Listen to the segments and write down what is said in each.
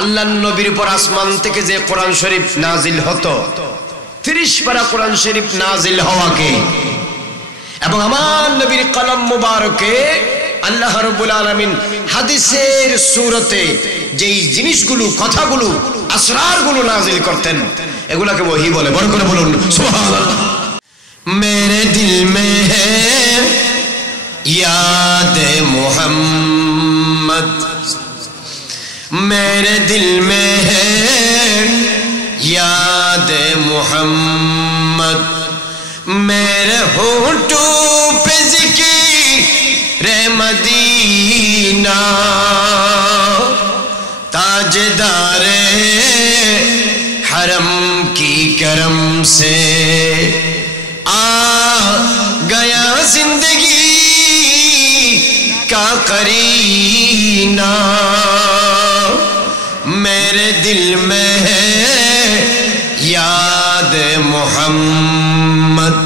আল্লাহর নবীর উপর আসমান থেকে যে কোরআন শরীফ নাজিল হতো 30 পারা কোরআন শরীফ নাজিল হওয়াকে এবং আমার নবীর কলম মুবারকে আল্লাহ রাব্বুল আলামিন হাদিসের সূরতে যেই জিনিসগুলো কথাগুলো আসরারগুলো নাজিল করতেন এগুলাকে ওহী বলে। বড় করে বলুন সুবহানাল্লাহ। मेरे दिल में है याद मोहम्मद, मेरे दिल में है याद मोहम्मद, मेरे होठों पे ज़िक्र मदीना, ताजदारे हरम की करम से आ गया जिंदगी का करीना, मेरे दिल में है याद मोहम्मद,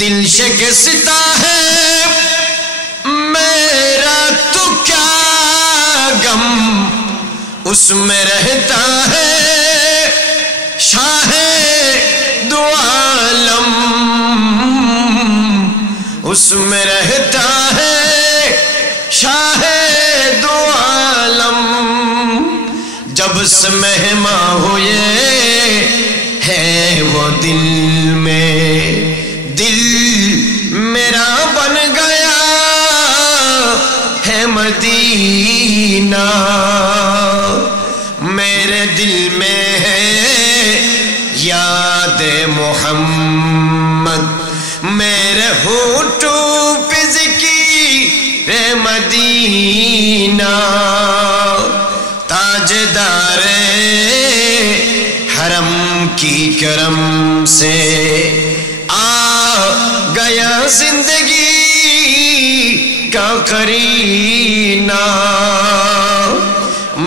दिल शिकस्ता है मेरा तो क्या गम, उसमें रहता है शाहे दो आलम, उसमें रहता है शाहे दो आलम, जब से मेहमा हुए है वो दिल में, दिल मेरा बन गया है मदीना, मेरे दिल में है याद मोहम्मद, मेरे होठों पे ज़िक्र मदीना, ताजदारे हरम की करम से आ गया जिंदगी का करीना,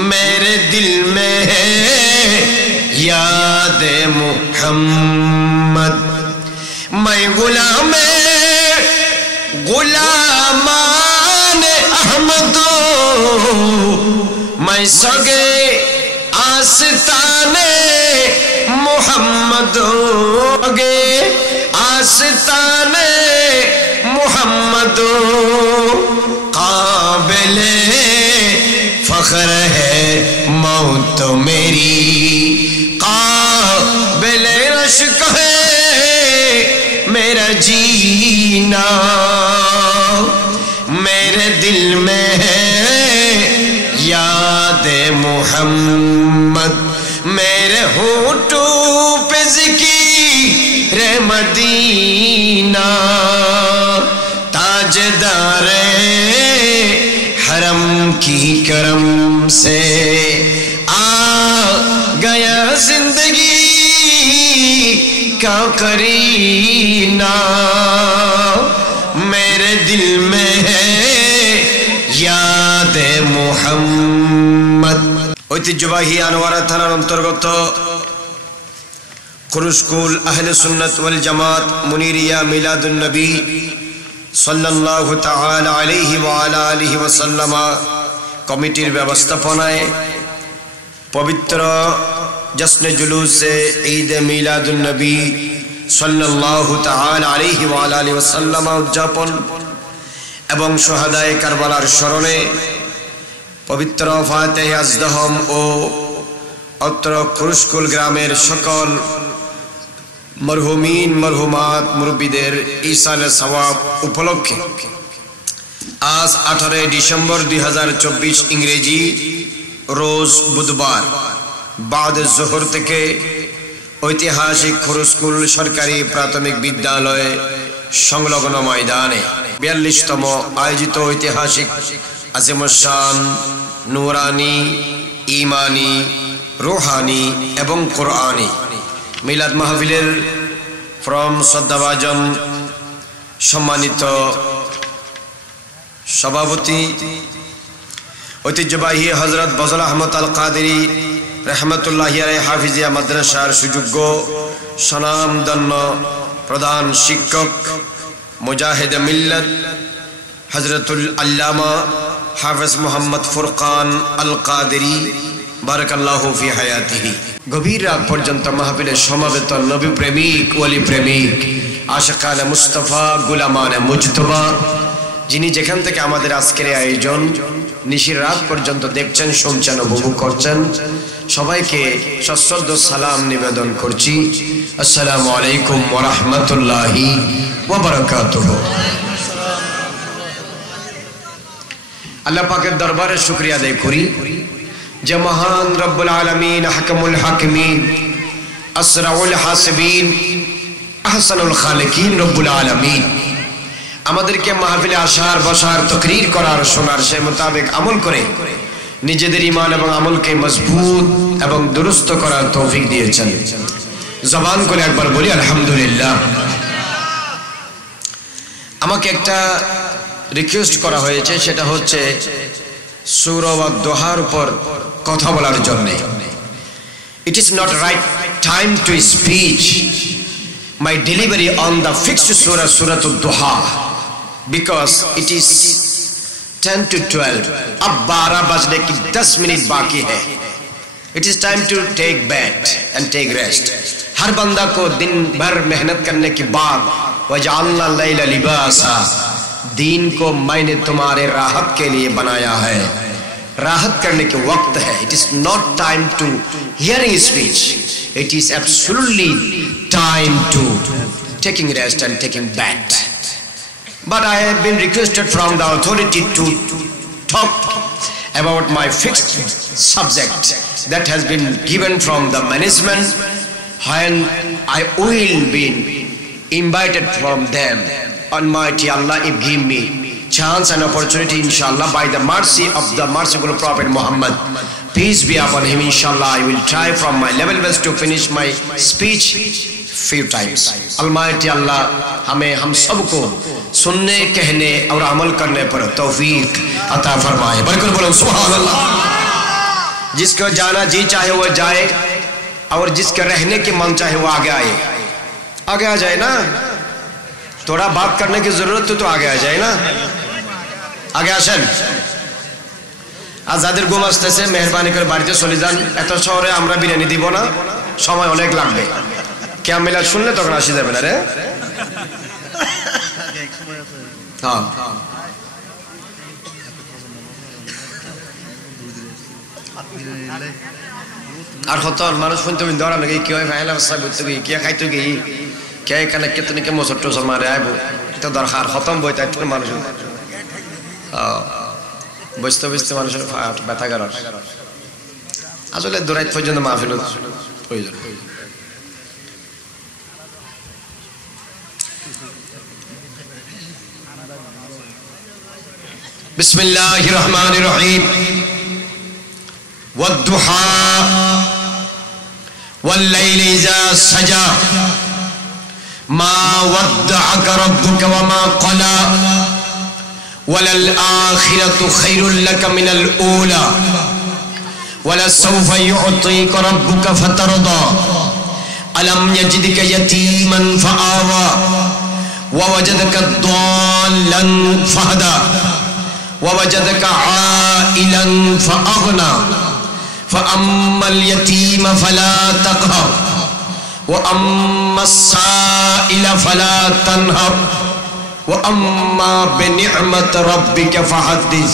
मेरे दिल में है याद मोहम्मद, मैं गुलामान अहमद, मैं सगे आस्ताने मोहम्मद, गे आस्ताने मोहम्मद, काबिले फख्र है मौत मेरी, काबिले रश्क है मेरा जीना, मेरे दिल में है याद मोहम्मद, मेरे होठों पे ज़िक्र मदीना, ताजदारे हरम की करम से आ गया जिंदगी का करीना, मेरे दिल में है याद मोहम्मद। ঐতিহ্যবাহী আনোয়ারা থানার অন্তর্গত কুরুশকুল আহলে সুন্নাত ওয়াল জামাত মুনিরিয়া মিলাদুন নবী সাল্লাল্লাহু তাআলা আলাইহি ওয়া আলা আলিহি ওয়া সাল্লামা কমিটির ব্যবস্থাপনায় পবিত্র জশ্নে জুলুসে ঈদ মিলাদুন নবী সাল্লাল্লাহু তাআলা আলাইহি ওয়া আলা আলিহি ওয়া সাল্লামা উদযাপন এবং শুহাদায়ে কারবালার স্মরণে পবিত্র ফাতিহা আজদহম ও অত্র কুরুশকুল গ্রামের সকল মরহুমিন মরহুমাত মুরব্বিদের ইসালে সওয়াব উপলক্ষে আজ 18 ডিসেম্বর 2024 ইংরেজি রোজ বুধবার বাদ জোহর থেকে ঐতিহাসিক কুরুশকুল সরকারি প্রাথমিক বিদ্যালয়ে সংলগ্ন ময়দানে 42তম আয়োজিত ঐতিহাসিক আজিমুশান নুরানি ইমানি রুহানি এবং কোরআনি মিলাদ মাহফিলের ফ্রম শ্রদ্ধাভাজন সম্মানিত সভাপতি ঐতিহ্যবাহী হযরত ফজল আহমদ আল কাদেরী রহমতুল্লাহি আলাইহি হাফিজিয়া মাদ্রাসার সুযোগ্য স্বনামধন্য প্রধান শিক্ষক মুজাহিদ মিল্লাত হযরতুল আল্লামা হাফেজ মোহাম্মদ ফুরকান আল কাদেরী বারাকাল্লাহু ফি হায়াতিহি। গভীর রাত পর্যন্ত মাহফিলে সমাবেত নবী প্রেমিক, ওলি প্রেমিক, আশিকানে মুস্তাফা, গুলামানে মুজতবা, যিনি যেখান থেকে আমাদের আজকের আয়োজন নিশির রাত পর্যন্ত দেখছেন, শুনছেন, উপভোগ করছেন, সবাইকে সশ্রদ্ধ সালাম নিবেদন করছি। আসসালামু আলাইকুম ওয়া রাহমাতুল্লাহি ওয়া বারাকাতুহু। আল্লাহ পাকের দরবারে শুকরিয়া আদায় করি যে মহান রব্বুল আলামিন, হাকামুল হাকিমিন, আসরাউল হাসিবিন, আহসানুল খালিকিন রব্বুল আলামিন আমাদেরকে মাহফিলে আসার, বসার, তাকরীর করার, শোনার, সে মোতাবেক আমল করে নিজেদের ঈমান এবং আমলকে মজবুত এবং দুরুস্ত করার তৌফিক দিয়েছেন। জবান করে একবার বলি আলহামদুলিল্লাহ। আমাকে একটা রিকোয়েস্ট করা হয়েছে, সেটা হচ্ছে সূরা ওয়াদ-দুহার উপর কথা বলার জন্য। It is not right time to speech my delivery on the fixed surah, Surah Ad-Duha, because it is 10 to 12. अब 12 बजने की 10 मिनट बाकी है। It is time to take bath and take rest. हर बंदा को दिन भर मेहनत करने के बाद वजअलना लैला लिबासा, दीन को मैंने तुम्हारे राहत के लिए बनाया है, राहत करने के वक्त है। It is not time to hearing speech. It is absolutely time to taking rest and taking bath. But I have been requested from the authority to talk about my fixed subject that has been given from the management, and I will be invited from them. Almighty Allah, if give me chance and opportunity, inshallah, by the mercy of the merciful Prophet Muhammad, peace be upon him, inshallah, I will try from my level best to finish my speech few times. Almighty Allah हमें, हम सबको सुनने, कहने और अमल करने पर तौफीक अता फरमाए। बरकत बोलो सुभान अल्लाह। जिसको जाना जी चाहे वो जाए, और जिसके रहने की मन चाहे वो आगे आए। आगे आ जाए ना, थोड़ा बात करने की जरूरत तो आगे आ जाए ना, आगे আসেন। আর যাদের ঘুম আসতেছে মেহেরবানি করে বাড়িতে চলে যান। এত শহরে আমরা বিরিয়ানি দিব না, সময় অনেক লাগবে। ক্যামেলা শুনলে তখন আসি যাবে না রে। হ্যাঁ, আর কত মানুষ শুনতে ধরা নাকি কি হয় ফাইলা বাসা করতে গিয়ে কে খাইতে গিয়ে কে কানে কেতনে কে মোসর টোসর মারে আইব, এটা দরকার খতম বই তাই মানুষ বুঝতে বুঝতে মানুষের ব্যথা করার। আসলে দৌড়াইতে পর্যন্ত মাহফিল প্রয়োজন। বিসমিল্লাহির রহমানির রহিম। ওয়াদ-দুহা ওয়াল-লাইলি ইযা সাজা মা ওয়াদ্দাআকা রাব্বুকা ওয়া মা ক্বালা ওয়ালাল-আখিরাতু খায়রুল লাকা মিনাল উলা ওয়ালাসাউফা ইউ'তিকা রাব্বুকা ফাতারদা আলাম ইয়াজিদকা ইয়াতীমান ফাআওয়া ওয়া ওয়াজাদাকা দাল্লান ফাহাদা ওয়া ওয়াজাদাকা আইলান ফাআগনা ফাআম্মাল ইয়াতীমা ফালা তাকহার ওয়া আম্মাস সাইলা ফালা তানহার ওয়া আম্মা বিনি'মাতি রাব্বিকা ফাহাদ্দিস।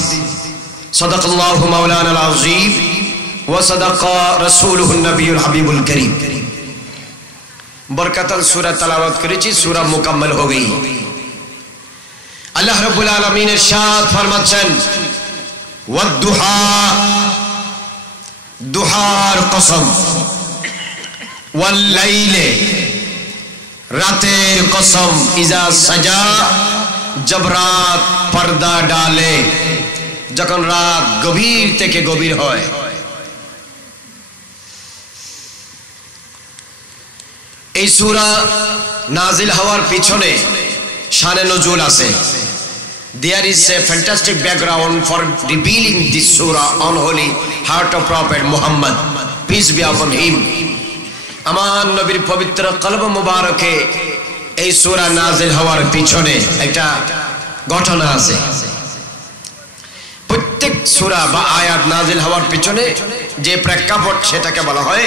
সাদাকাল্লাহু মাওলানাল আযীম ওয়া সাদাকা রাসূলুহুন নবিয়ুল হাবিবুল কারীম। বরকতাল সূরা তেলাওয়াত করেছি, সূরা মুকাম্মাল हो गई। আল্লাহ রাব্বুল আলামিন ইরশাদ ফরমাচ্ছেন, ওয়াদ-দুহা, দুহার কসম, ওয়াল-লাইলে, রাতের কসম, ইজা সাজা, जब रात पर्दा डाले, যখন রাত গভীর থেকে গভীর হয়। এই সূরা নাজিল হওয়ার পিছনে শানে নজুল আছে। There is a fantastic background for revealing this surah on holy heart of Prophet Muhammad, peace be upon him. আমার নবীর পবিত্র কলব মুবারকে এই সূরা নাজিল হওয়ার পিছনে একটা ঘটনা আছে। প্রত্যেক সূরা বা আয়াত নাজিল হওয়ার পিছনে যে প্রেক্ষাপট সেটাকে বলা হয়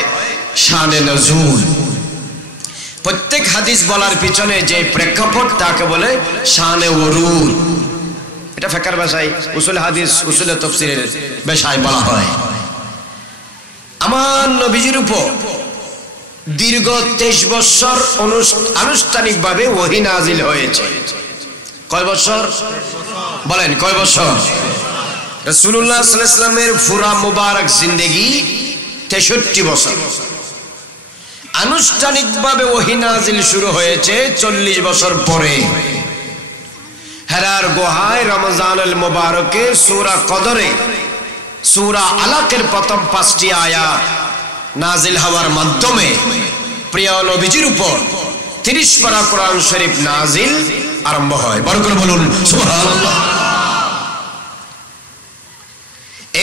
শানে নজুল। প্রত্যেক হাদিস বলার পিছনে যে প্রেক্ষাপট তাকে বলে শানে ওরুদ। এটা ফিকহের ভাষায় উসুল হাদিস উসুলে তাফসীরের ভাষায় বলা হয়। আমার নবীজির উপর দীর্ঘ 23 বছর আনুষ্ঠানিকভাবে ওহী নাজিল হয়েছে। কয় বছর বলেন, কয় বছর? রাসূলুল্লাহ সাল্লাল্লাহু আলাইহি ওয়াসাল্লামের পুরা মুবারক জিন্দেগি 63 বছর। আনুষ্ঠানিকভাবে ওহী নাজিল শুরু হয়েছে 40 বছর পরে। হেরার গুহায় রমজানুল মুবারকে সূরা কদরে সূরা আলাকের প্রথম 5টি আয়াত নাজিল হওয়ার মাধ্যমে প্রিয় নবীজির উপর 30 পারা কোরআন শরীফ নাজিল আরম্ভ হয়। বড় করে বলুন সুবহানাল্লাহ।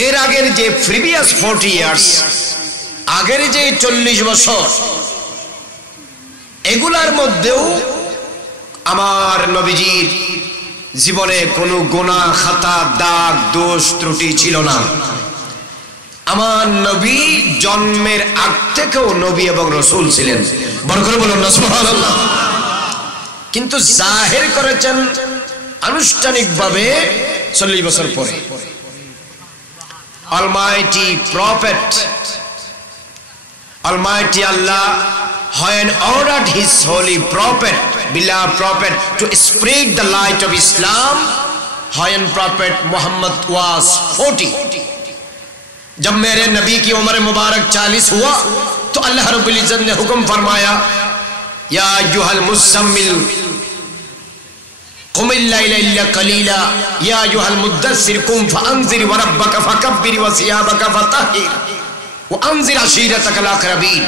এর আগের যে প্রিভিয়াস 40 ইয়ার্স, আগের যে 40 বছর, এগুলার মধ্যেও আমার নবীজির জীবনে কোনো গুনাহ, খাতা, দাগ, দোষ, ত্রুটি ছিল না। আমার নবী জন্মের আগ থেকেও নবী এবং রাসূল ছিলেন। বড় করে বলুন না সুবহানাল্লাহ। কিন্তু জাহির করেছেন আনুষ্ঠানিকভাবে 40 বছর পরে। Almighty prophet, Almighty Allah when ordered his holy prophet, beloved prophet, to spread the light of Islam, when Prophet Muhammad was 40. जब मेरे नबी की उम्र मुबारक 40 हुआ तो अल्लाह रब्बुल इज्जत ने हुक्म फरमाया, या अय्युहल मुज़्ज़म्मिल कुम अल-लैला इल्ला कलीला या अय्युहल मुद्दस्सिर कुम फअंज़िर व रब्बक फकब्बिर व सियाबक फतहिर व अंज़िर अशीरतकल अक़रबीन।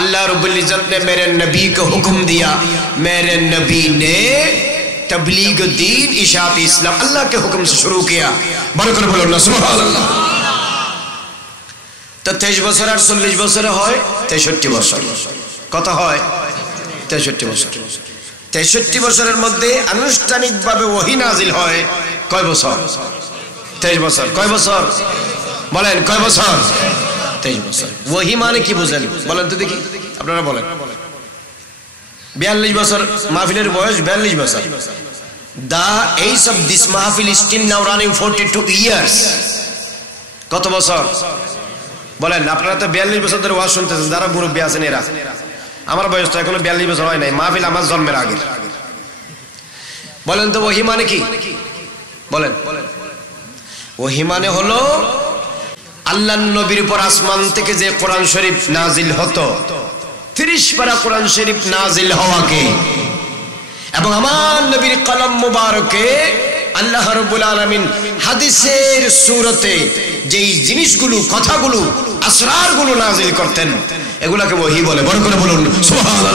अल्लाह रब्बुल इज्जत ने मेरे नबी को हुक्म दिया, मेरे नबी ने तबलीग दीन इशाअत इस्लाम अल्लाह के हुक्म से शुरू किया। बरकत बोलो ना सुभान अल्लाह। तो 23 বছর আর 40 বছরে হয় 63 বছর। কত হয়? 63 বছর। 63 বছরের মধ্যে আনুষ্ঠানিকভাবে ওহী নাজিল হয় কয় বছর? 23 বছর। কয় বছর বলেন, কয় বছর? 23 বছর। ওহী মানে কি বুঝেন বলেন তো দেখি, আপনারা বলেন। 42 বছর মাহফিলের বয়স, 42 বছর। The age of this mahfil is still now running 42 years. কত বছর বলেন? আপনারা তো 42 বছর ধরে ওয়াজ শুনতেছেন, যারা মুরব্বী আছেন এরা। আমার বয়স তো এখনো 42 বছর হয় নাই, মাহফিল আমার জন্মের আগে। বলেন তো ওহী মানে কি বলেন? ওহী মানে হলো আল্লাহর নবীর উপর আসমান থেকে যে কোরআন শরীফ নাজিল হতো, 30 পারা কোরআন শরীফ নাজিল হওয়াকে, এবং আমার নবীর কলম মুবারকে আল্লাহ রাব্বুল আলামিন হাদিসের সূরতে যেই জিনিসগুলো, কথাগুলো, আসরারগুলো নাজিল করতেন, এগুলাকে ওহী বলে। বড় করে বলুন সুবহানাল্লাহ।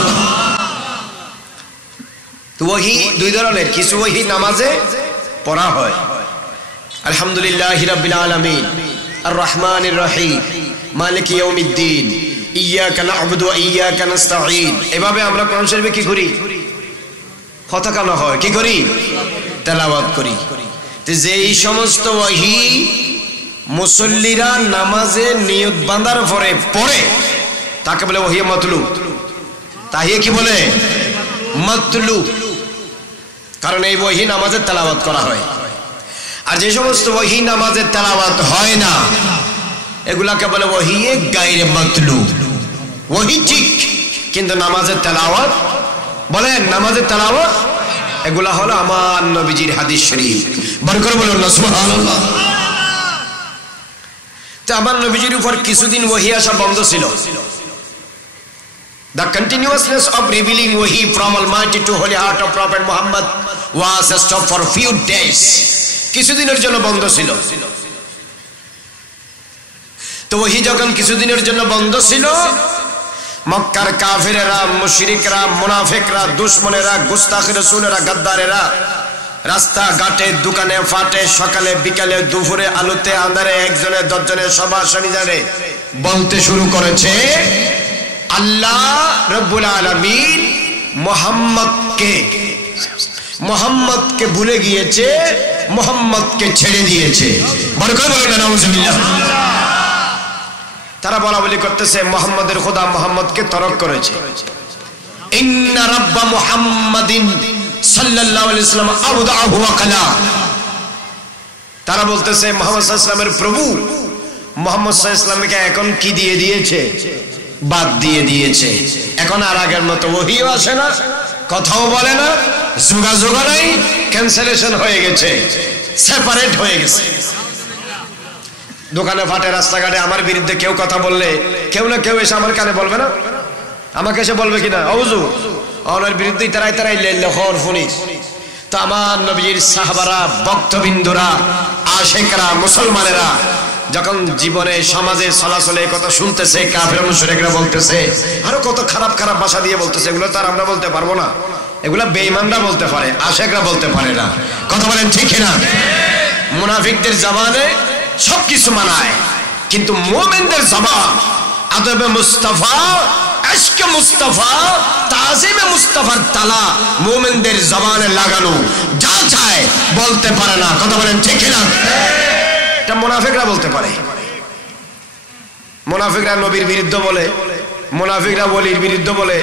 তো ওহী দুই ধরনের, কিছু ওহী নামাজে পড়া হয়, আলহামদুলিল্লাহি রাব্বিল আলামিন আর রহমানির রহিম মালিকি ইয়াউমিদ্দিন ইয়্যাকা না'বুদু ওয়া ইয়্যাকা নাস্তাঈন। এভাবে আমরা কোরআন শরীফে কি করি? কথা কানো হয়, কি করি? তেলাওয়াত করি। তো যেই সমস্ত ওহী মুসল্লিরা নামাজে নিয়ত বাঁধার পরে পড়ে তাকে বলে ওহী মাতলু। তাহিয়ে কি বলে? মাতলু। কারণ এই ওহী নামাজে তেলাওয়াত করা হয়। আর যে সমস্ত ওহী নামাজে তেলাওয়াত হয় না এগুলাকে বলে ওহী গায়রে মাতলু। ওহী ঠিক কিন্তু নামাজে তেলাওয়াত, বলেন নামাজে তেলাওয়াত, এগুলা হলো আমার নবীজির হাদিস শরীফ। বড় করে বলুন না সুবহানাল্লাহ। তো আমার নবীজির উপর কিছুদিন ওহী আসা বন্ধ ছিল। The continuousness of revealing wahi from Almighty to Holy Heart of Prophet Muhammad was stopped for a few days. কিছুদিনের জন্য বন্ধ ছিল। তো ওহী যখন কিছুদিনের জন্য বন্ধ ছিল, মক্কার কাফিরেরা, মুশরিকরা, মুনাফিকরা, দুশমনেরা, গুস্তাখ রাসূলেরা, গাদ্দারেরা রাস্তা ঘাটে, দোকানে ফাটে, সকালে বিকালে, দুপুরে আলোতে আঁধারে, একজনে দশজনে, সবার শনিবারে বলতে শুরু করেছে, আল্লাহ রব্বুল আলামিন মুহাম্মদকে ভুলে গিয়েছে, মুহাম্মদকে ছেড়ে দিয়েছে। বড় করে বলেন নাউজুবিল্লাহ। তারা বলা বলি করতেছে মুহাম্মাদের খোদা মুহাম্মদকে তরক করেছে। ইন্না রাব্বা মুহাম্মাদিন সাল্লাল্লাহু আলাইহি ওয়াসাল্লাম আবদাহু ওয়া কালা। তারা বলতেছে মুহাম্মদ সাল্লাল্লাহু আলাইহি ওয়াসাল্লামের প্রভু মুহাম্মদ সাল্লাল্লাহু আলাইহি ওয়াসাল্লামকে এখন কি দিয়ে দিয়েছে? বাদ দিয়ে দিয়েছে। এখন আর আগের মতো ওহীও আসে না, কথাও বলে না, যোগাযোগ নাই, ক্যান্সেলেশন হয়ে গেছে, সেপারেট হয়ে গেছে। দোকানে ফাটে, রাস্তাঘাটে আমার বিরুদ্ধে কেউ কথা বললে কেউ না কেউ এসে আমার কানে বলবে না? আমাকে এসে বলবে কিনা হুজুর ওনার বিরুদ্ধে তারাই তারাই লেখর শুনিস। তো আমার নবীর সাহাবারা, ভক্তবিন্দুরা, আশিকরা, মুসলমানেরা যখন জীবনে সমাজে চলাচলে কথা শুনতেছে, কাফের মুশরিকরা বলতেছে, আরো কত খারাপ খারাপ ভাষা দিয়ে বলতেছে, এগুলো তো আর আমরা বলতে পারবো না, এগুলা বেঈমানরা বলতে পারে, আশিকরা বলতে পারে না। কথা বলেন ঠিক কিনা? মুনাফিকদের জবানে সবকিছু মানায়, কিন্তু মুমিনদের জবান আদবে মুস্তাফা, ইশকে মুস্তাফা, তাজিমে মুস্তাফার তালা মুমিনদের জবানে লাগানো, যা চায় বলতে পারে না। কথা বলেন ঠিক কিনা? এটা মুনাফিকরা বলতে পারে। মুনাফিকরা নবীর বিরুদ্ধে বলে, মুনাফিকরা ওলির বিরুদ্ধে বলে,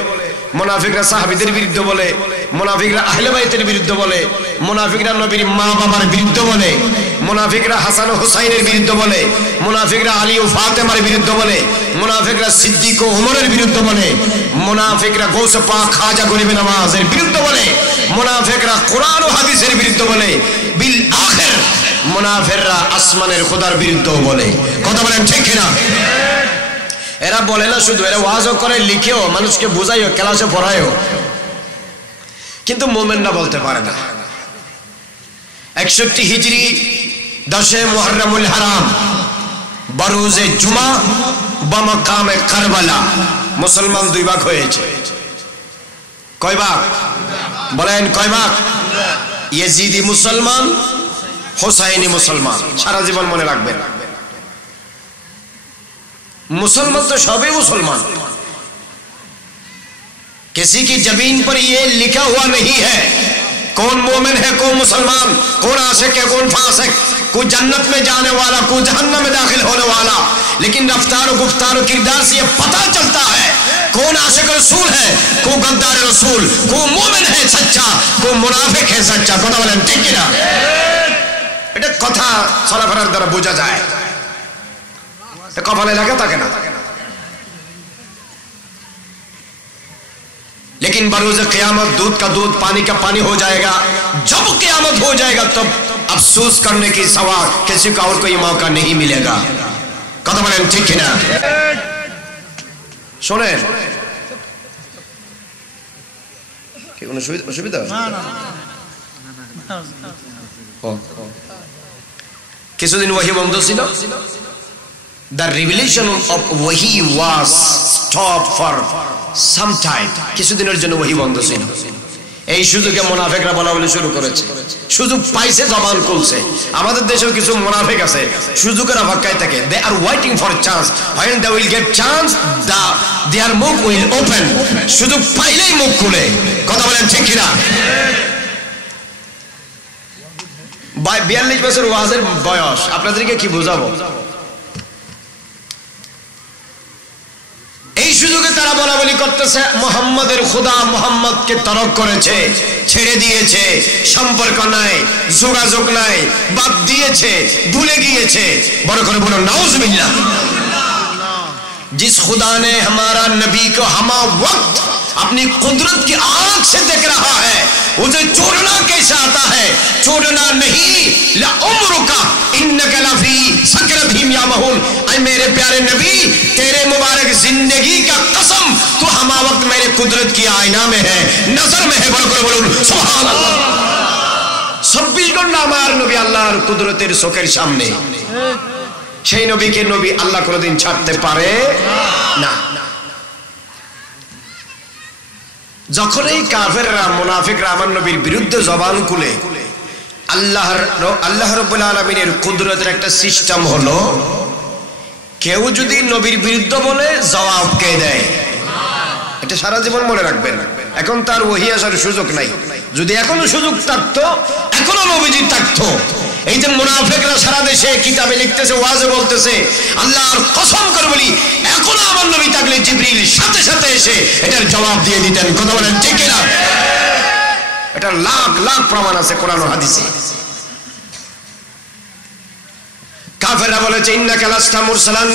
মুনাফিকরা সাহাবীদের বিরুদ্ধে বলে, মুনাফিকরা আহলে বাইতের বিরুদ্ধে বলে, মুনাফিকরা নবীর মা বাবার বিরুদ্ধে বলে, মুনাফিকরা হাসান ও হুসাইনের বিরুদ্ধে বলে, মুনাফিকরা আলী ও ফাতেমার বিরুদ্ধে বলে, মুনাফিকরা সিদ্দিক ও ওমরের বিরুদ্ধে বলে, মুনাফিকরা গৌসে পাক খাজা গরিবে নওয়াজের বিরুদ্ধে বলে, মুনাফিকরা কোরআন ও হাদিসের বিরুদ্ধে বলে, বিল আখির মুনাফিকরা আসমানের খোদার বিরুদ্ধেও বলে। কথা বলেন ঠিক কিনা? এরা বলে না শুধু, এরা ওয়াজও করে, লিখেও, মানুষকে বোঝাইও, ক্লাসে পড়ায়ও, কিন্তু মুমিনরা বলতে পারে না। 61 হিজরি 10 মুহররমুল হারাম বরোজে জুমা বমাকামে কারবালা মুসলমান দুই ভাগ হয়েছে। কয় ভাগ বলেন? কয় ভাগ? ইয়াজিদি মুসলমান, হোসাইনি মুসলমান। সারা জীবন মনে রাখবেন, मुसलमान तो सभी मुसलमान, किसी की जमीन पर ये लिखा हुआ नहीं है कौन मोमिन है, कौन मुसलमान, कौन आशिक है, कौन फासिक, कोई जन्नत में जाने वाला, कोई जहन्नम में दाखिल होने वाला, लेकिन रफ्तार और गुफ्तार और किरदार से ये पता चलता है कौन आशिक रसूल है, कौन गद्दार रसूल, कौन मोमिन है सच्चा, कौन मुनाफिक है सच्चा। কথা বলেন ঠিক কিনা? এটা কথা চলাফেরার দ্বারা বোঝা যায়, कपाले लगा था ना। लेकिन बरोज़ क़यामत दूध का दूध, पानी का पानी हो जाएगा। जब क़यामत हो जाएगा तब अफसोस करने की सवा किसी का और कोई मौका नहीं मिलेगा। कदम बोलें ठीक है ना? सुने कि उन्हें असुविधा কিছুদিন ওয়াহি বন্ধ ছিল। The revelation of wahi was stopped for some time. কিছুদিনের জন্য ওয়াহি বন্ধ ছিল। এই সুযোগে মুনাফিকরা বলা বলি শুরু করেছে, সুযোগ পাইছে, জবান খুলছে। আমাদের দেশেও কিছু মুনাফিক আছে, সুযোগের অপেক্ষায় থাকে। They are waiting for a chance. When they will get chance, their mouth will open. সুযোগ পাইলেই মুখ খুলে। কথা বলেন ঠিক কিনা? 42 বছর ওয়াজের বয়স, আপনাদেরকে কি বোঝাবো? এই সুযোগে তারা বলা বলি করতেছে মুহাম্মাদের খোদা মুহাম্মদকে তরক করেছে, ছেড়ে দিয়েছে, সম্পর্ক নাই, যোগাযোগ নাই, বাদ দিয়েছে, ভুলে গিয়েছে। বড় করে বলো নাউজুবিল্লাহ। जिस खुदा ने हमारा नबी को हमा वक्त अपनी कुदरत की आंख से देख रहा है, उसे छोड़ना कैसे आता है? छोड़ना नहीं, ला उम्र का इन्नका लफी सकरतिम या महून। ऐ मेरे प्यारे नबी, तेरे मुबारक जिंदगी का कसम, तो हमा वक्त मेरे कुदरत की आईना में है, नजर में है। बोलो बोलो सुभान अल्लाह। 26 घंटा আমার নবী আল্লাহর কুদরতের চোখের সামনে। সেই নবীকে নবী আল্লাহ কোনদিন ছাড়তে পারে না। যখন এই কাফেররা মুনাফিকরা আমার নবীর বিরুদ্ধে জবান খুলে, আল্লাহ রাব্বুল আলামিনের কুদরতের একটা সিস্টেম হলো, কেউ যদি নবীর বিরুদ্ধে বলে জবাব কে দেয়, এটা সারা জীবন মনে রাখবেন। এখন তার ওহী আসার সুযোগ নাই। যদি এখনো সুযোগ থাকতো, এখনো নবীজি থাকতো। এই যে মুনাফিকরা সারা দেশে কিতাবে লিখতেছে, ওয়াজে বলতেছে, আল্লাহর কসম করে বলি এসে এটার জবাব দিয়ে দিতেন। কথা বলেন ঠিক কিনা? এটার লাখ লাখ প্রমাণ আছে কোরআন ও হাদিসে। কাফেররা বলেছে ইন্নাকা লাস্তা মুরসালান,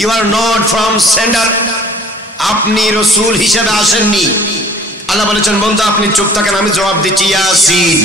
you are not from sender, আপনি রাসূল হিসেবে আসেননি। আল্লাহ বলেছেন বন্ধু আপনি চুপ থাকেন, আমি জবাব দিচ্ছি ইয়াসিন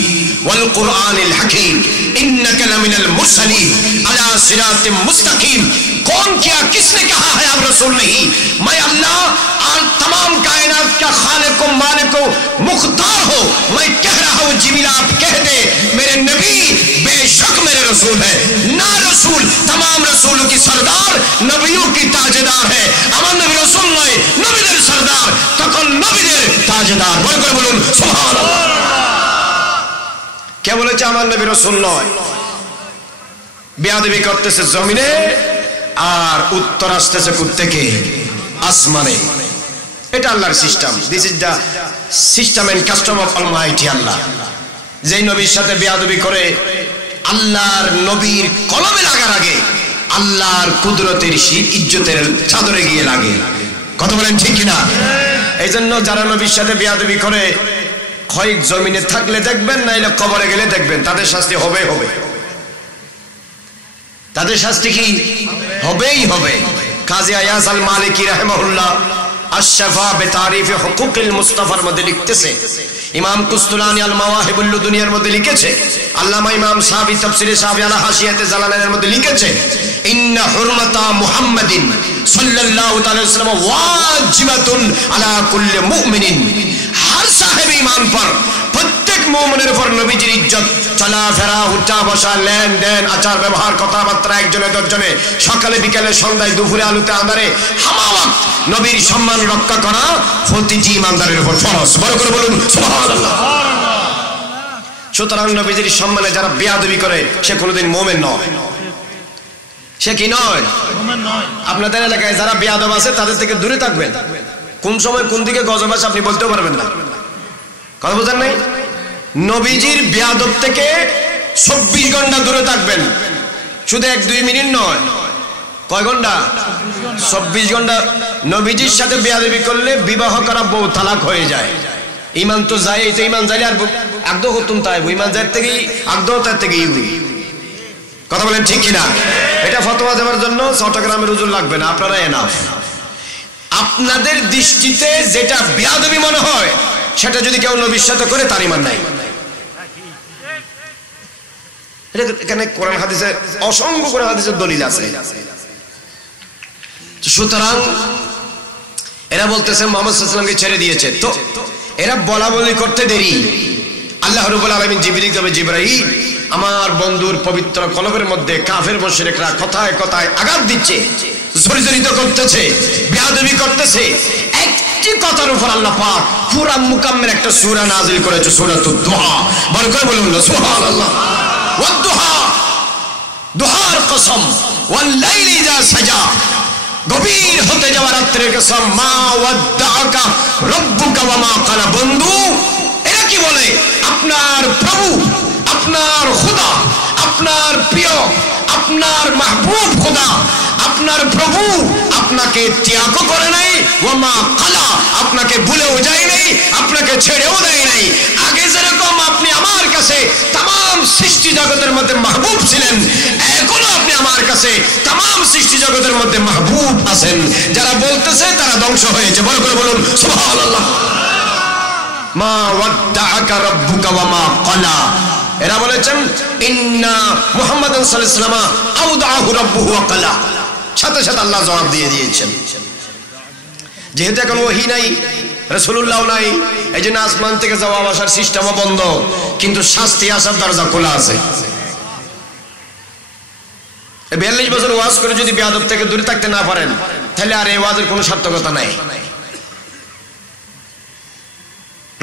ওয়াল কুরআনিল হাকিম ইন্নাকা লামিনাল মুরসালিন আলা সিরাতিম মুস্তাকিম। कौन क्या किसने कहा है आप रसूल नहीं? मैं अल्लाह और तमाम कायनात का खालिक व मालिक व मुख्तार हो। मैं कह रहा हूं जिब्रील आप कह दे मेरे नबी बेशक मेरे रसूल है। ना रसूल तमाम रसूलों की सरदार, नबियों की ताजदार है। আমার নবী রাসূল নয়, নবীদের সরদার, তখন নবীদের তাজদার। বল করে বলুন সুবহানাল্লাহ। কে বলেছে আমার নবী রাসূল নয়? বেয়াদবি করতেছে জমিনে আর উত্তর আসতেছে কোত্থেকে? আসমানে। এটা আল্লাহর সিস্টেম। This is the system and custom of almighty Allah. যেই নবীর সাথে বেয়াদবি করে আল্লাহর নবীর কলমে লাগার আগে আল্লাহর কুদরতের ইজ্জতের চাদরে গিয়ে লাগে। কথা বলেন ঠিক কিনা? এই জন্য যারা নবীর সাথে বেয়াদবি করে হয় জমিনে থাকলে দেখবেন, নাইলে কবরে গেলে দেখবেন, তাদের শাস্তি হবে হবে। তাদের শাস্তি কি হবেই হবে। কাজী আয়াজ আল মালিকি রাহিমাহুল্লাহ আশ-শাফা বিতারিফ হুকুকিল মুস্তাফার মধ্যে লিখতেছে, ইমাম কুস্তুলানি আল মাওয়াহিবুল লুদুনিয়ার মধ্যে লিখেছে, আল্লামা ইমাম সাহাবী তাফসীরে সাহাবী আলা হাসিয়াতে জালালাইনের মধ্যে লিখেছে, ইন্না হুরমাতা মুহাম্মাদিন সাল্লাল্লাহু তাআলা আলাইহি ওয়াসাল্লাম ওয়াজিবাতুন আলা কুল্লি মুমিনিন। हर साहेब ईमान पर प्रत्येक मुमिনের উপর নবীজির ইজ্জত, চলাফেরা, উঠা বসা, লেনদেন, আচার ব্যবহার, কথাবার্তা, একজনে দশজনে, সকালে বিকালে সন্ধ্যায় দুপুরে আলুতে আঁধারে হামাওয়াত নবীর সম্মান রক্ষা করা প্রতিটি ইমানদারের উপর ফরজ। বড় করে বলুন সুবহানাল্লাহ। সুতরাং নবীজির সম্মানে যারা বেয়াদবি করে সে কোনোদিন মুমিন নয়। সে কি নয়? মুমিন নয়। আপনাদের এলাকায় যারা বেয়াদব আছে তাদের থেকে দূরে থাকবেন। কোন সময় কোন দিকে গজব আসে আপনি বলতেও পারবেন না। কথা বুঝেন নাই? নবীজির বেয়াদব থেকে 24 ঘন্টা দূরে থাকবেন। শুধু 1-2 মিনিট নয়, কয় ঘন্টা? 24 ঘন্টা। নবীজির সাথে বেয়াদবি করলে বিবাহ করা বউ তালাক হয়ে যায়। ইমান তো যায়, এই তো ইমান যাইলে আর আগদ হতুম তাই ইমান যার থেকেই আগদ তার থেকেই হুই। কথা বলেন ঠিক কিনা? এটা ফতোয়া দেওয়ার জন্য চট্টগ্রামের হুজুর লাগবে না, আপনারা এনাফ। আপনাদের দৃষ্টিতে যেটা বেয়াদবি মনে হয় সেটা যদি কেউ নবীর সাথে করে তার ঈমান নাই। এখানে কোরআন হাদিসে অসংখ্য কোরআন হাদিসের দলিল আছে। সুতরাং এরা বলতেছে মুহাম্মদ সাল্লাল্লাহু আলাইহি ওয়াসাল্লামকে ছেড়ে দিয়েছে, তো এরা বলা বলি করতে দেরি। আল্লাহ রাব্বুল আলামিন জিবরিলকে বলে, জিবরাইল আমার বন্ধুর পবিত্র কলবের মধ্যে কাফের মুশরিকরা কথায় কথায় আঘাত দিচ্ছে, জড়িত করতেছে, বেয়াদবি করতেছে। একটি কথার উপর আল্লাহ পাক পুরা মুকাম্মেল একটা সূরা নাযিল করেছে, সূরাতুদ দুহা। বড় করে বলুন সুবহানাল্লাহ। ওয়াদ দুহা, দুহার কসম, ওয়াল লাইলি ইযা সাজা, গভীর হতে যাওয়া রাত্রের কসম, মা ওয়াদ্দাআকা রাব্বুকা ওয়া মা ক্বালা। বন্ধু এরা কি বলে? আপনার প্রভু, আপনার খোদা, আপনার প্রিয়, আপনার মাহবুব খোদা, আপনার প্রভু আপনাকে ত্যাগ করে নাই, ওয়া মা ক্বালা, আপনাকে ভুলেও যায় নাই, আপনাকে ছেড়েও দেয় নাই। আগে যেরকম আপনি আমার কাছে तमाम সৃষ্টি জগতের মধ্যে মাহবুব ছিলেন, এখনো আপনি আমার কাছে तमाम সৃষ্টি জগতের মধ্যে মাহবুব আছেন। যারা বলতেছে তারা ধ্বংস হয়েছে। বড় করে বলুন সুবহানাল্লাহ। মা ওয়াদ্দাআকা রাব্বুকা ওয়া মা ক্বালা। এরা বলেছেন ইন্না মুহাম্মাদান সাল্লাল্লাহু আলাইহি ওয়াসাল্লাম আউদাহু রাব্বুহু ওয়া ক্বালা। সাথে সাথে আল্লাহ জবাব দিয়ে দিয়েছেন। যেহেতু এখন ওহী নাই, রাসূলুল্লাহ নাই, এইজন্য আসমান থেকে জবাব আসার সিস্টেমও বন্ধ, কিন্তু শাস্তি আসার দরজা খোলা আছে। 42 বছর ওয়াজ করে যদি বেয়াদব থেকে দূরে থাকতে না পারেন, তাহলে আর এই ওয়াজের কোনো সার্থকতা নাই।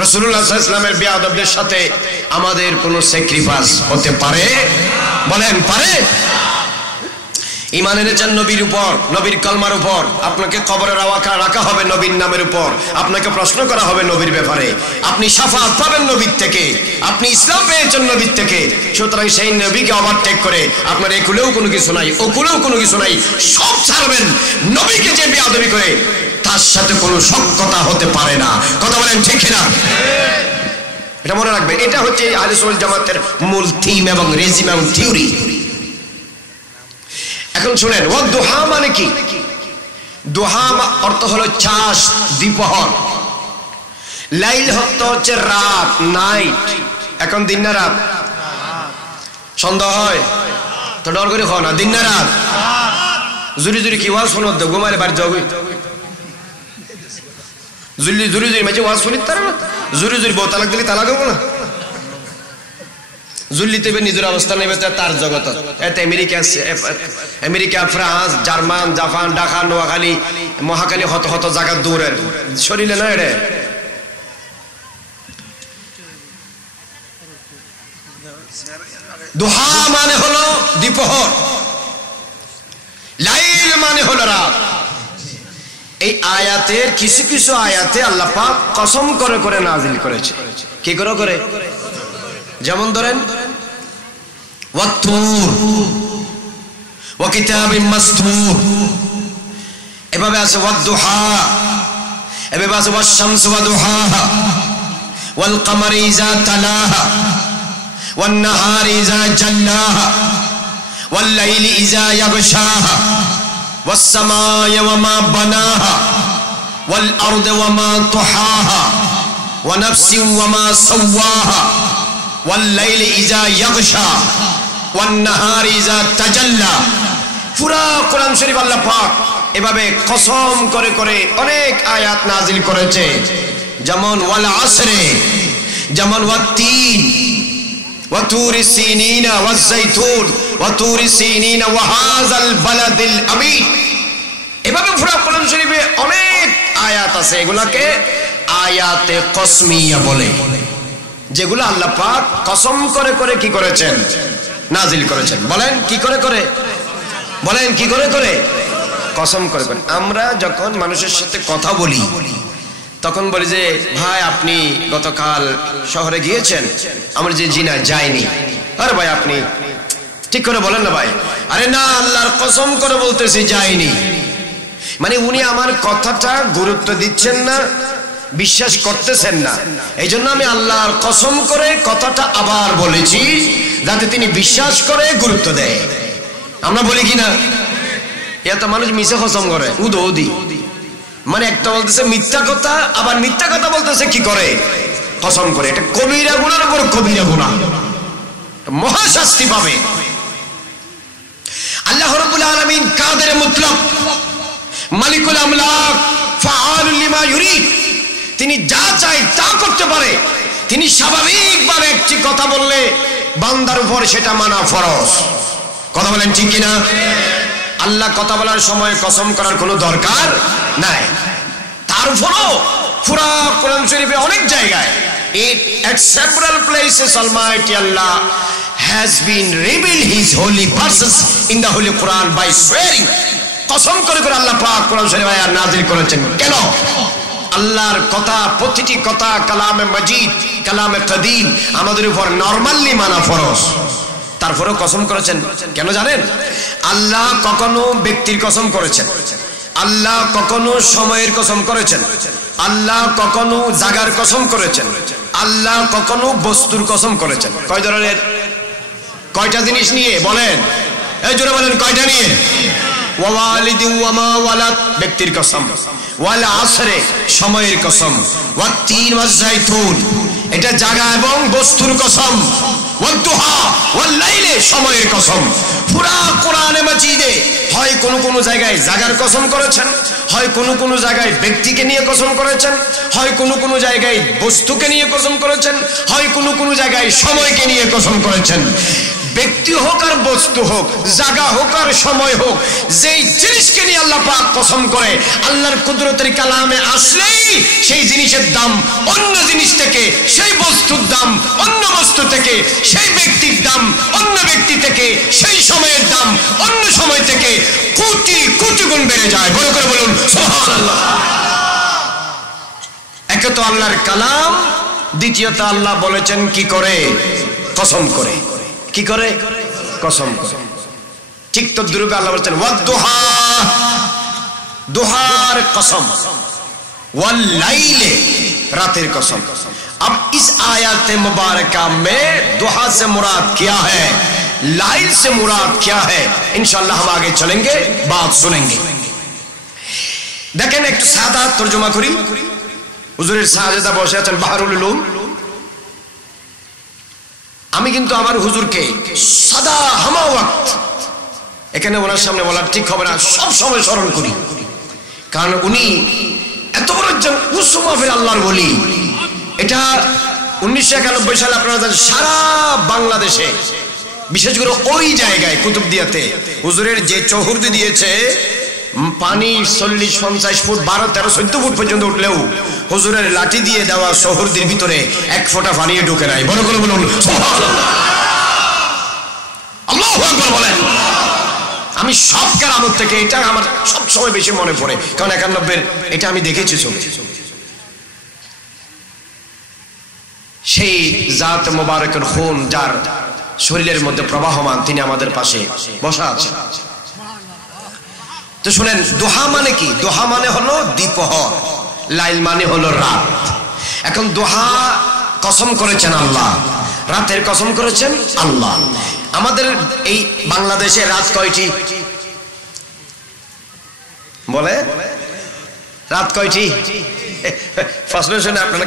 রাসূলুল্লাহ সাল্লাল্লাহু আলাইহি ওয়াসাল্লামের বেয়াদবদের সাথে আমাদের কোনো স্যাক্রিফাইস হতে পারে? বলেন পারে? ঈমান এনেছেন নবীর উপর, নবীর কলমার উপর, আপনাকে কবরে রাখা হবে নবীর নামের উপর, আপনাকে প্রশ্ন করা হবে নবীর ব্যাপারে, আপনি শাফাআত পাবেন নবীর থেকে, আপনি ইসলাম পেয়েছেন নবীর থেকে। সুতরাং সেই নবীকে ওভারটেক করে আপনার একুলেও কোনো কিছু নাই, ওকুলেও কোনো কিছু নাই, সব ছাড়বেন। নবীকে যে বেয়াদবি করে তার সাথে কোনো সখ্যতা হতে পারে না। কথা বলেন ঠিক না? এটা মনে রাখবে, এটা হচ্ছে আহলে সুন্নাত ওয়াল জামাতের মূল থিম এবং রেজিম এবং থিওরি। এখন শুনেন, ওয়াদুহা মানে কি? দুহা অর্থ হলো চাষ, দ্বিপ্রহর। লাইল হচ্ছে রাত, নাইট। এখন দিন না রাত? সন্ধ্যা হয় তো ডর করে খাও না, দিন না রাত? জুরি জুরি কি ওয়াজ শোনো, ঘুমারে বাড়ি যাও। জুরি জুরি জুরি মাঝে ওয়াজ শুনি তারা না, জুরি জুরি বউ তালাক দিলে তালাক হবো না। জুল্লিতে নিজের অবস্থা নেবে তার জগত। এতে America, France, German, Japan, Dhaka, Noakhali, Mohakhali, হত হত জায়গা দূরের শরীরে না। এরে দুহা মানে হলো দ্বিপ্রহর, লাইল মানে হলো রাত। এই আয়াতের কিছু কিছু আয়াতে আল্লাহ পাক কসম করে করে নাজিল করেছে। কি করে করে? যেমন ধরেন ওয়াত্তুর ওয়া কিতাবিম মাসতুর, এভাবে আছে ওয়াদুহা, এভাবে আছে ওয়াশ-শামসু ওয়া দুহাহা, ওয়াল কামারি ইযা তালাহা, ওয়ান নাহারি ইযা জাল্লাহা, ওয়াল লাইলি ইযা ইয়াগশাহা, ওয়াস সামাই ওয়া মা বানাহা, ওয়াল আরদি ওয়া মা তুহাহা, ওয়া নাফসিন ওয়া মা সাওয়াহা, ওয়াল লাইলি ইযা ইয়াগশা, ওয়ান নাহারি ইযা তাজাল্লা। পুরা কোরআন শরীফ আল্লাহ পাক এভাবে কসম করে করে অনেক আয়াত নাজিল করেছে। যেমন ওয়াল আসরে, যেমন ওয়াত্তিন ওয়া তুরি সিনিনা ওয়াজ যাইতুন ওয়া তুরি সিনিনা ওয়া হাযাল বালাদিল আমিন। এভাবে পুরা কোরআন শরীফে অনেক আয়াত আছে, এগুলাকে আয়াতে কসমিয়া বলে, যেগুলো আল্লাহ পাক কসম করে করে কি করেছেন? নাজিল করেছেন। বলেন কি করে করে? বলেন কি করে করে? কসম করে করে। আমরা যখন মানুষের সাথে কথা বলি তখন বলি যে ভাই আপনি গতকাল শহরে গিয়েছেন? আমরা যে জি না যাইনি। আরে ভাই আপনি ঠিক করে বলেন না ভাই। আরে না, আল্লাহর কসম করে বলতেছি যাইনি। মানে উনি আমার কথাটা গুরুত্ব দিচ্ছেন না, বিশ্বাস করতেছেন না। এই জন্য আমি আল্লাহর কসম করে কথাটা আবার বলেছি, যাতে তিনি বিশ্বাস করে গুরুত্ব দেয়। আমরা বলি কি না? এত মানুষ মিছে কসম করে, উদি। মানে একটা বলতেছে মিথ্যা কথা, আবার মিথ্যা কথা বলতেছে কি করে? কসম করে। এটা কবিরা গুনার উপর কবিরা গুনাহ, মহাশাস্তি পাবে। আল্লাহ রাব্বুল আলামিন কাদের মুতলাক, মালিকুল আমলাক, ফাআলুল লিমা ইউরিদ। তিনি যা চায় তা করতে পারে। তিনি স্বাভাবিকভাবে একটি কথা বললে বান্দার উপর সেটা মানা ফরজ। কথা বলেন ঠিক কিনা? আল্লাহ কথা বলার সময় কসম করার কোনো দরকার নাই। তারপরও পুরা কোরআন শরীফে অনেক জায়গায়, at several places Almighty Allah has been revealed His holy verses in the Holy Quran by swearing. কসম করে করে আল্লাহ পাক কোরআন শরীফে আয়াত নাযিল করেছেন। কেন? আল্লাহর কথা, প্রতিটি কথা কালামে মাজিদ, কালামে কাদিম, আমাদের উপর নরমালি মানা ফরজ। তারপরেও কসম করেছেন কেন জানেন? আল্লাহ কখনো ব্যক্তির কসম করেছেন, আল্লাহ কখনো সময়ের কসম করেছেন, আল্লাহ কখনো জায়গার কসম করেছেন, আল্লাহ কখনো বস্তুর কসম করেছেন। কয় ধরনের? কয়টা জিনিস নিয়ে বলেন? এই জোরে বলেন কয়টা নিয়ে? ওয়ালিদি ওয়া মা ওয়ালাদ, ব্যক্তির কসম। ওয়াল আসরে, সময়ের কসম। ওয়াত্তিন ওয়াজ যাইতুন, এটা জায়গা এবং বস্তুর কসম। ওয়াদুহা ওয়াল লাইলি, সময়ের কসম। পুরা কোরআনে মাজিদে হয় কোন কোন জায়গায় জায়গার কসম করেছেন, হয় কোন কোন জায়গায় ব্যক্তিকে নিয়ে কসম করেছেন, হয় কোন কোন জায়গায় বস্তুকে নিয়ে কসম করেছেন, হয় কোন কোন জায়গায় সময়কে নিয়ে কসম করেছেন। ব্যক্তি হোক আর বস্তু হোক, জায়গা হোক আর সময় হোক, যেই জিনিসকে নিয়ে আল্লাহ পাক কসম করে, আল্লাহর কুদরতের কালামে আসলেই সেই জিনিসের দাম অন্য জিনিস থেকে, সেই বস্তুর দাম অন্য বস্তু থেকে, সেই ব্যক্তির দাম অন্য ব্যক্তি থেকে, সেই সময়ের দাম অন্য সময় থেকে কোটি কোটি গুণ বেড়ে যায়। বড় করে বলুন সুবহানাল্লাহ। একে তো আল্লাহর কালাম, দ্বিতীয়ত আল্লাহ বলেছেন কি করে? কসম করে। কি করে? কসম করে। ঠিক তো দ্রুপে আল্লাহ বলছেন ওয়াদুহা, दुहार कसम वल्लैले, रातेर कसम। अब इस आयत मुबारका में दुहा से मुराद क्या है, लाइल से मुराद क्या है, इंशाअल्लाह हम आगे चलेंगे, बात सुनेंगे। देखें एक सादा तर्जुमा करी। হুজুরের সাজেদা বসে আছেন বাহরুল উলুম। আমি কিন্তু আমার হুজুরকে সদা হামা ওয়াক্ত এখানে ওনার সামনে বলার ঠিক হবে না, সব সময় স্মরণ করি, কারণ উনি এত বড় একজন উচ্চ মাহফিল আল্লাহর ওলি। এটা 1991 সালে আপনারা জানেন সারা বাংলাদেশে, বিশেষ করে ওই জায়গায় কুতুবদিয়াতে হুজুরের যে চৌহুর্দি দিয়েছে, পানি 40-50 ফুট 12-13-14 ফুট পর্যন্ত উঠলেও হুজুরের লাঠি দিয়ে দেওয়া চৌহুর্দির ভিতরে এক ফোঁটা পানি ঢোকে নাই। বড় করে বলুন সুবহানাল্লাহ, আল্লাহু আকবার বলেন। আমি সব কেরামত থেকে এটা আমার সব সময় বেশি মনে পড়ে, কারণ 91 এটা আমি দেখেছি চোখে। সেই জাত মোবারকের খুন যার শরীরের মধ্যে প্রবাহমান, তিনি আমাদের পাশে বসা আছেন। তো শুনেন, দোহা মানে কি? দোহা মানে হলো দ্বিপ্রহর, লাইল মানে হলো রাত। এখন দোহা কসম করেছেন আল্লাহ, রাতের কসম করেছেন আল্লাহ। আমাদের এই বাংলাদেশে রাত কয়টি বলে? রাত কয়টি? ফসল শুনে আপনারা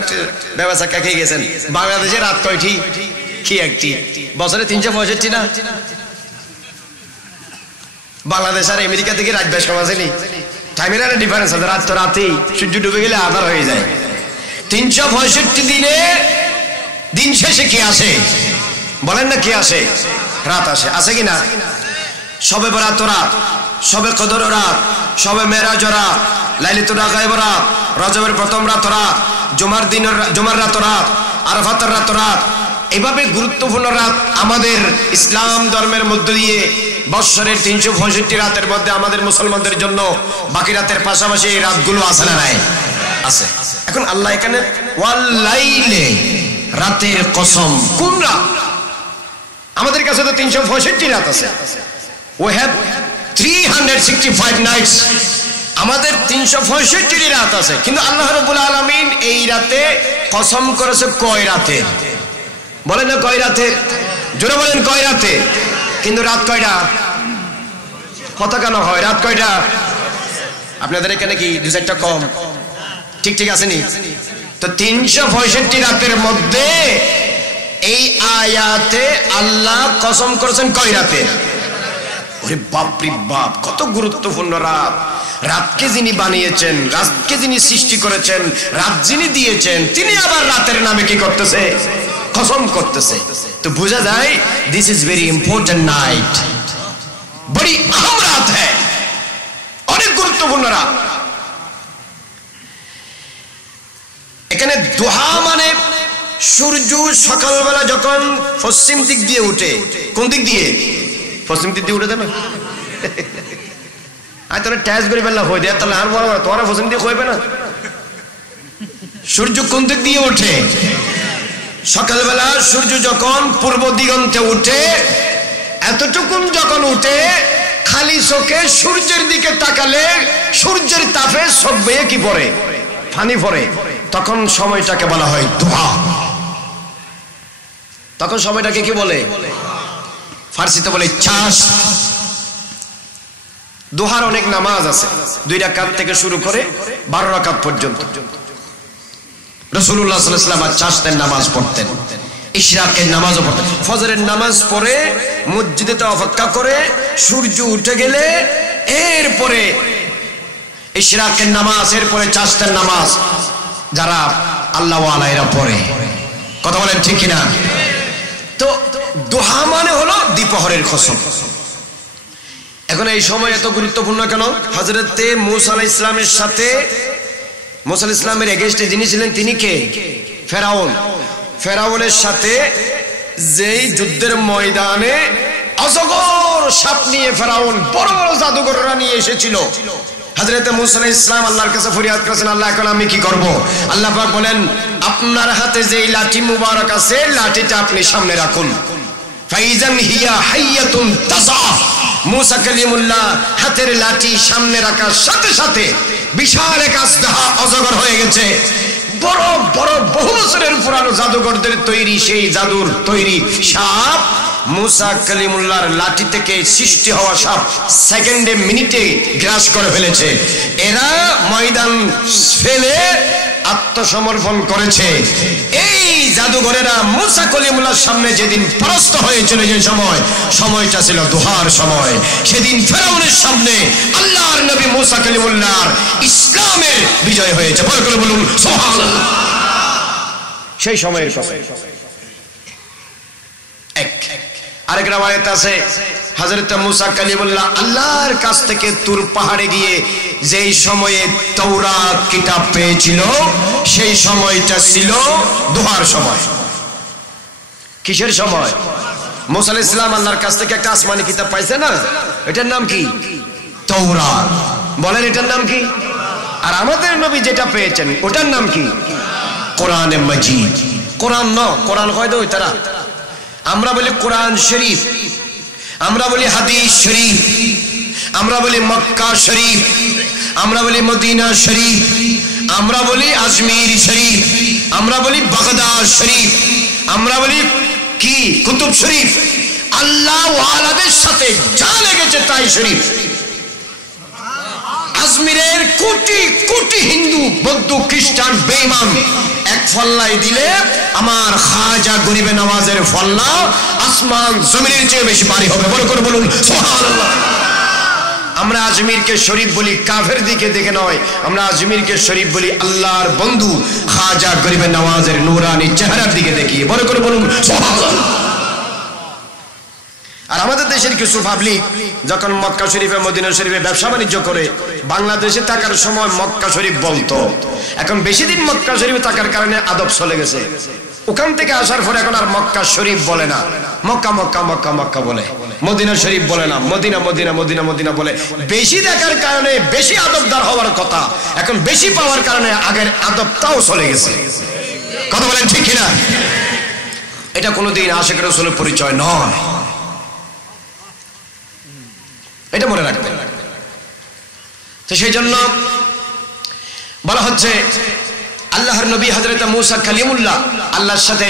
ব্যবসা কাকে গেছেন। বাংলাদেশে রাত কয়টি? কি একটি? বছরে 365 না? বাংলাদেশ আর আমেরিকা থেকে রাত বেশ কম আসেনি, টাইমের একটা ডিফারেন্স আছে। রাত তো রাতেই, সূর্য ডুবে গেলে আধার হয়ে যায়। 365 দিনে দিন শেষে কি আসে বলেন না? কি আসে? রাত আসে। আছে কিনা? সবে বরাত রাত, সবে কদর রাত, সবে মেরাজ রাত, লাইলাতুল গায়ব রাত, রজবের প্রথম রাত রাত, জুমার রাত রাত, আরাফাতের রাত রাত। এইভাবে গুরুত্বপূর্ণ রাত আমাদের ইসলাম ধর্মের মধ্য দিয়ে বৎসরের 365 রাতের মধ্যে আমাদের মুসলমানদের জন্য বাকি রাতের পাশাপাশি এই রাতগুলো আছে না নাই? আছে। এখন আল্লাহ এখানে ওয়াল্লাইলে, রাতের কসম। কোন রাত? আমাদের কাছে তো 365 রাত আছে। we have 365 nights, আমাদের 365 রাত আছে। কিন্তু আল্লাহ রাব্বুল আলামিন এই রাতে কসম করেছে কয় রাতে বলেন না? কয় রাতে? জোরে বলেন কয় রাতে? কিন্তু রাত কয়টা? কথা কেন হয়? রাত কয়টা? আপনাদের এখানে কি 2-4টা কম? ঠিক ঠিক আসেনি তো? 365 রাতের মধ্যে এই আয়াতে আল্লাহ কসম করেছেন কয় রাতে? ওরে বাপরে বাপ, কত গুরুত্বপূর্ণ রাত। রাতকে যিনি বানিয়েছেন, রাতকে যিনি সৃষ্টি করেছেন, রাত যিনি দিয়েছেন, তিনি আবার রাতের নামে কি করতেছে? কসম করতেছে। তো বোঝা যায় this is very important night, বড়ি আহম রাত হ্যায়, অনেক গুরুত্বপূর্ণ রাত। এখানে দোহা মানে সূর্য সকালবেলা যখন পশ্চিম দিক দিয়ে উঠে। কোন দিক দিয়ে? পশ্চিম দিক দিয়ে উঠে দেবে। আর তোরা ট্যাচ করে ফেললা হয়ে দেয়, তাহলে আর বড় তোরা পশ্চিম দিয়ে হইবে না। সূর্য কোন দিক দিয়ে ওঠে? সকালবেলা সূর্য যখন পূর্ব দিগন্তে উঠে, এতটুকুন যখন উঠে, খালি চোখে সূর্যের দিকে তাকালে সূর্যের তাপে চোখ বেয়ে কি পড়ে? পানি পড়ে। তখন সময়টাকে বলা হয় দোহা। তখন সময়টাকে কি বলে? ফার্সিতে বলে চাষ। দোহার অনেক নামাজ আছে, 2 রাকাত থেকে শুরু করে 12 রাকাত পর্যন্ত। রাসূলুল্লাহ সাল্লাল্লাহু আলাইহি ওয়াসাল্লাম চাষের নামাজ পড়তেন, ইশরাকের নামাজও পড়তেন। ফজরের নামাজ পড়ে মসজিদে অপেক্ষা করে সূর্য উঠে গেলে এরপরে ইশরাকের নামাজ, এরপরে চাষের নামাজ যারা আল্লাহ ওয়ালাইরা পড়ে। কথা বলেন ঠিক কিনা? তো দোহা মানে হলো দ্বিপ্রহরের কসম। এখন এই সময় এত গুরুত্বপূর্ণ কেন? হযরতে মূসা আলাইহিস সালামের সাথে, মূসা আলাইহিস সালামের এগেইনস্টে যিনি ছিলেন তিনি কে? ফেরাউন। ফেরাউনের সাথে যেই যুদ্ধের ময়দানে অজগর সাপ নিয়ে ফেরাউন বড় বড় জাদুঘররা নিয়ে এসেছিল, হযরতে মূসা আলাইহিস সালাম আল্লাহর কাছে ফরিয়াদ করেছেন, আল্লাহ এখন আমি কি করব? আল্লাহ পাক বলেন, আপনার হাতে যেই লাঠি মুবারক আছে, লাঠিটা আপনি সামনে রাখুন। ফাইজান হিয়া হাইয়াতুন তাসা, মুসা কালিমুল্লাহ হাতের লাঠি সামনে রাখার সাথে সাথে বিশাল এক আজদাহা অজগর হয়ে গেছে। বড় বড় বহু বছরের পুরানো জাদুঘরদের তৈরি সেই জাদুর তৈরি সাপ মুসা কালিমুল্লাহর লাঠি থেকে সৃষ্টি হওয়া সাপ সেকেন্ডে মিনিটে গ্রাস করে ফেলেছে। এরা ময়দান ফেলে আত্মসমর্পণ করেছে। এই জাদুঘরেরা মুসা কালিমুল্লাহর সামনে যেদিন পরাস্ত হয়েছিল, যে সময়টা ছিল দুহার সময়, সেদিন ফেরাউনের সামনে আল্লাহর নবী মুসা কালিমুল্লাহর ইসলামের বিজয় হয়েছে। বল করে বলুন সুবহানাল্লাহ। সেই সময়ের কথা। আরেক রাওয়ায়াত আছে হযরত মুসা কালিমুল্লাহ আল্লাহর কাছ থেকে তুর পাহাড়ে গিয়ে যেই সময়ে তাওরাত কিতাব পেয়েছিল সেই সময়টা ছিল দুহার সময়। কিসের সময়? মুসা আলাইহিস সালাম আল্লাহর কাছ থেকে একটা আসমানি কিতাব পাইছে না, এটার নাম কি? তাওরাত। বলেন এটার নাম কি? আর আমাদের নবী যেটা পেয়েছেন ওটার নাম কি? কোরআনে মাজিদ। কোরআন ন, কোরআন কয় দই তারা। আমরা বলি কোরআন শরীফ, আমরা বলি হাদিস শরীফ, আমরা বলি মক্কা শরীফ, আমরা বলি মদিনা শরীফ, আমরা বলি আজমির শরীফ, আমরা বলি বাগদাদ শরীফ, আমরা বলি কি কুতুব শরীফ। আল্লাহ ওয়ালাদের সাথে যা লেগেছে তাই শরীফ। আজমিরের কোটি কোটি হিন্দু বৌদ্ধ খ্রিস্টান বেঈমান এক ফল্লাই দিলে আমার খাজা গরিবে নওয়াজের ফল্লা আসমান জমিনের চেয়ে বেশি ভারী হবে। বড় করে বলুন সুবহানাল্লাহ। আমরা আজমিরকে শরীফ বলি কাফের দিকে দেখে নয়, আমরা আজমিরকে শরীফ বলি আল্লাহর বন্ধু খাজা গরিবে নওয়াজের নূরানি চেহারার দিকে দেখিয়ে। বড় করে বলুন সুবহানাল্লাহ। আর আমাদের দেশের কিছু পাবলিক যখন মক্কা শরীফে মদিনা শরীফে ব্যবসা বাণিজ্য করে বাংলাদেশে থাকার সময় মক্কা শরীফ বলতো, এখন বেশি দিন মক্কা শরীফে থাকার কারণে আদব চলে গেছে। ওখান থেকে আসার পরে এখন আর মক্কা শরীফ বলে না, মক্কা মক্কা মক্কা মক্কা বলে, মদিনা শরীফ বলে না, মদিনা মদিনা মদিনা মদিনা বলে। বেশি দেখার কারণে বেশি আদবদার হওয়ার কথা, এখন বেশি পাওয়ার কারণে আগের আদবটাও চলে গেছে। কথা বলেন ঠিক কিনা? এটা কোনোদিন আশিক রাসূলের পরিচয় নয়, এটা মনে রাখবেন। তো সেই জন্য বলা হচ্ছে আল্লাহর নবী হযরত মুসা কালিমুল্লাহ আল্লাহর সাথে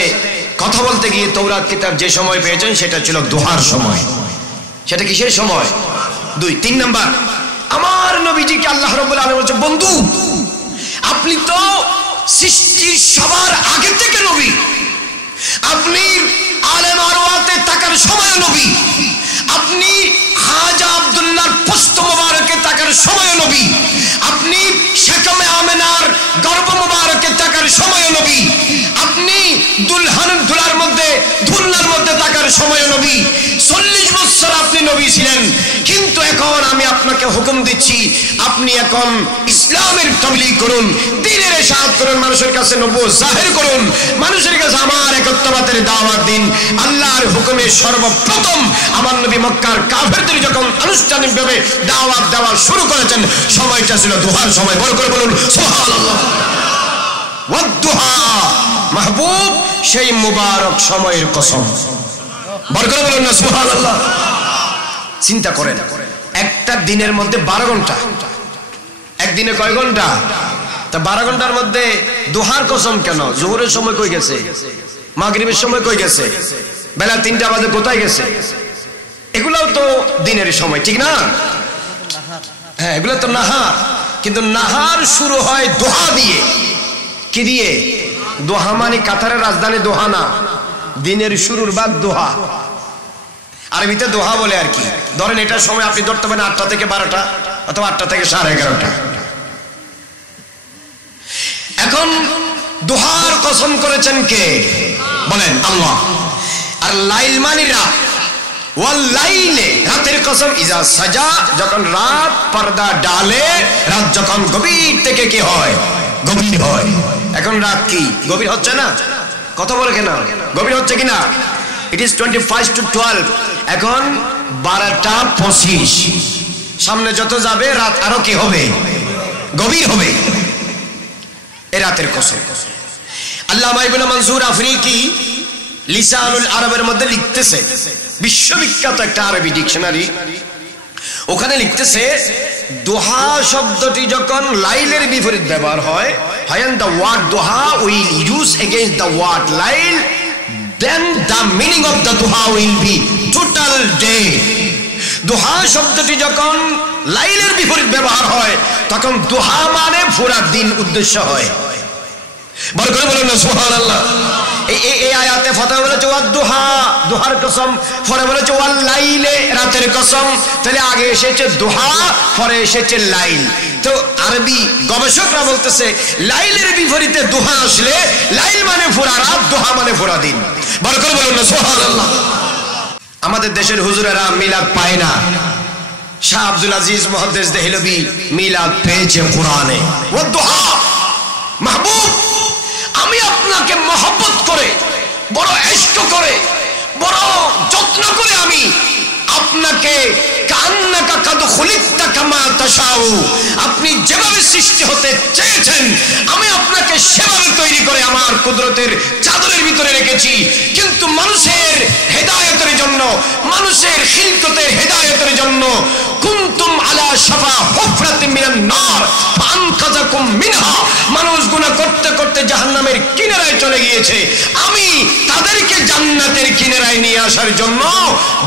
কথা বলতে গিয়ে তাওরাত কিতাব যে সময় পেয়েছেন সেটা ছিল দুহার সময়। সেটা কিসের সময়? 2 3 নাম্বার, আমার নবীজিকে আল্লাহ রাব্বুল আলামিন বলছে বন্ধু আপনি তো সৃষ্টির সবার আগে থেকে নবী, আপনি আলেম আরওয়াতে থাকার সময় নবী, আপনি খাজা আব্দুল্লাহর পুস্ত মুবারকে থাকার সময় নবী, আপনি শাকামে আমেনার গর্ভ মুবারকে থাকার সময় নবী, আপনি দুলহানের দুলার মধ্যে ধুলার মধ্যে থাকার সময় নবী, 40 বছর আপনি নবী ছিলেন। কিন্তু এখন আমি আপনাকে হুকুম দিচ্ছি আপনি এখন ইসলামের তাবলীগ করুন, দ্বীনের ইশাআত করুন, মানুষের কাছে নবুয়ত জাহির করুন, মানুষের কাছে আমার একত্ববাদের দাওয়াত দিন। আল্লাহর হুকুমে সর্বপ্রথম আমার নবী মক্কার কাফেরদের যখন আনুষ্ঠানিকভাবে দাওয়াত দেওয়া শুরু করেছেন সময়টা ছিল দুহার সময়। বড় করে বলুন সুবহানাল্লাহ। ওয়াদ-দুহা মাহবুব সেই মুবারক সময়ের কসম। বড় করে বলুন না সুবহানাল্লাহ। চিন্তা করেন একটা দিনের মধ্যে 12 ঘন্টা, একদিনে কয় ঘন্টা? তা 12 ঘন্টার মধ্যে দুহার কসম কেন? জোহরের সময় কই গেছে? মাগরিবের সময় কই গেছে? বেলা 3টা বাজে কোথায় গেছে? এগুলাও তো দিনের সময়, ঠিক না? হ্যাঁ, এগুলো তো নাহার, কিন্তু নাহার শুরু হয় দোহা দিয়ে। কি দিয়ে? দোহা মানে কাতারের রাজধানী দোহা না, দিনের শুরুর বাদ দোহা। আরবিতে দোহা বলে আর কি। ধরেন এটার সময় আপনি ধরতে পারেন 8টা থেকে 12টা অথবা 8টা থেকে 11:30। এখন দোহার কসম করেছেন কে? বলেন আল্লাহ। আর লাইল মানে রাত, ওয়াল লাইলে রাতের কসম, ইজা সাজা যখন রাত পর্দা ডালে, রাত যখন গভীর থেকে কি হয়? গভীর হয়। এখন রাত কি গভীর হচ্ছে না? কথা বলে কেন? গভীর হচ্ছে কিনা? It is 25 to 12। এখন 12টা 25। সামনে যত যাবে রাত আরো কি হবে? গভীর হবে। এ রাতের কসম। আল্লামা ইবনে মনসুর আফরিকি লিসানুল আরবের মধ্যে লিখতেছে, বিশ্ববিখ্যাত একটা আরবি ডিকশনারি, ওখানে লিখতেছে দুহা শব্দটি যখন লাইলের বিপরীত ব্যবহার হয়, when the word duha will use against the word lail, then the meaning of the duha will be total day. দুহা শব্দটি যখন লাইলের বিপরীত ব্যবহার হয় তখন দুহা মানে পুরা দিন উদ্দেশ্য হয়। বড় করে বলুন না সুবহানাল্লাহ। এই আয়াতে ফতোয়া বলেছে ওয়াদ-দুহা, দুহার কসম, পরে বলেছে ওয়াল লাইলে, রাতের কসম। তাহলে আগে এসেছে দুহা, পরে এসেছে লাইল। তো আরবি গবেষকরা বলতেছে লাইলের বিপরীতে দুহা আসলে লাইল মানে পুরা রাত, দুহা মানে পুরা দিন। বড় করে বলুন না সুবহানাল্লাহ। আমাদের দেশের হুজুরেরা মিলাদ পায় না। শাহ আব্দুল আজিজ মুহাদ্দিস দেহলভী মিলাদ পেয়েছে কোরআনে। ওয়াদ-দুহা, মাহবুব, আমি আপনাকে মহব্বত করে, বড় ইষ্ট করে, বড় যত্ন করে আমি আপনাকে কান্নাকা কাদ খুলিকতা কামা তাশাউ, আপনি যেভাবে সৃষ্টি হতে চেয়েছেন আমি আপনাকে সেভাবে তৈরি করে আমার কুদরতের চাদরের ভিতরে রেখেছি। কিন্তু মানুষের হেদায়েতের জন্য, মানুষের খিলকতের হেদায়েতের জন্য কুনতুম আলা শাফা হুফরাতিন মিনান নার ফানকাযাকুম মিনহা, মানুষ গুনাহ করতে করতে জাহান্নামের কিনারায় চলে গিয়েছে, আমি তাদেরকে জান্নাতের কিনারায় নিয়ে আসার জন্য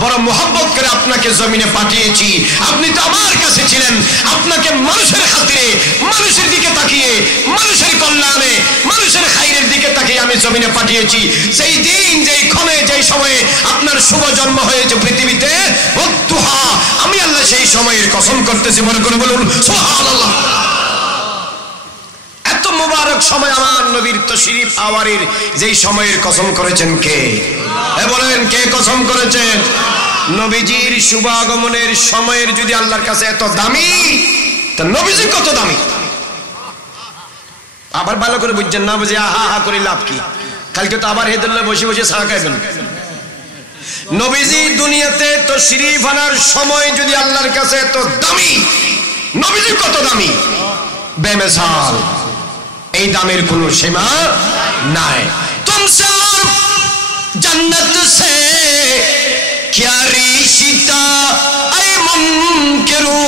বড় মহব্বত করে আপনাকে জমিনে পাঠিয়েছি। আপনি তো আমার কাছে ছিলেন, আপনাকে মানুষের খাতিরে, মানুষের দিকে তাকিয়ে, মানুষের কল্যাণে, মানুষের খাইরের দিকে তাকিয়ে আমি জমিনে পাঠিয়েছি। সেই দিন, যেই ক্ষণে, যেই সময়ে আপনার শুভ জন্ম হয়েছে পৃথিবীতে, ওয়াদ-দুহা, আমি আল্লাহ সেই সময়ের কসম করতেছি। মনে করে বলুন সুবহানাল্লাহ। এত মুবারক সময় আমার নবীর তাশরীফ আওয়ারের যেই সময়ের কসম করেছেন কে? বলেন কে কসম করেছেন? নবীজির শুভ আগমনের সময়ের যদি আল্লাহর কাছে এত দামি, তা নবীজি কত দামি? আবার ভালো করে বুঝছেন না, বুঝে আহা হা করে লাভ কি? কালকে তো আবার হেদুল্লাহ বসে বসে চা খাইবেন। নবীজি দুনিয়াতে তাশরীফ আনার সময় যদি আল্লাহর কাছে এত দামি, নবীজি কত দামি? বেমিসাল, এই দামের কোনো সীমা নাই। তুমসে আর জান্নাত সে क्या रिश्ता ऐ मुनकिरू,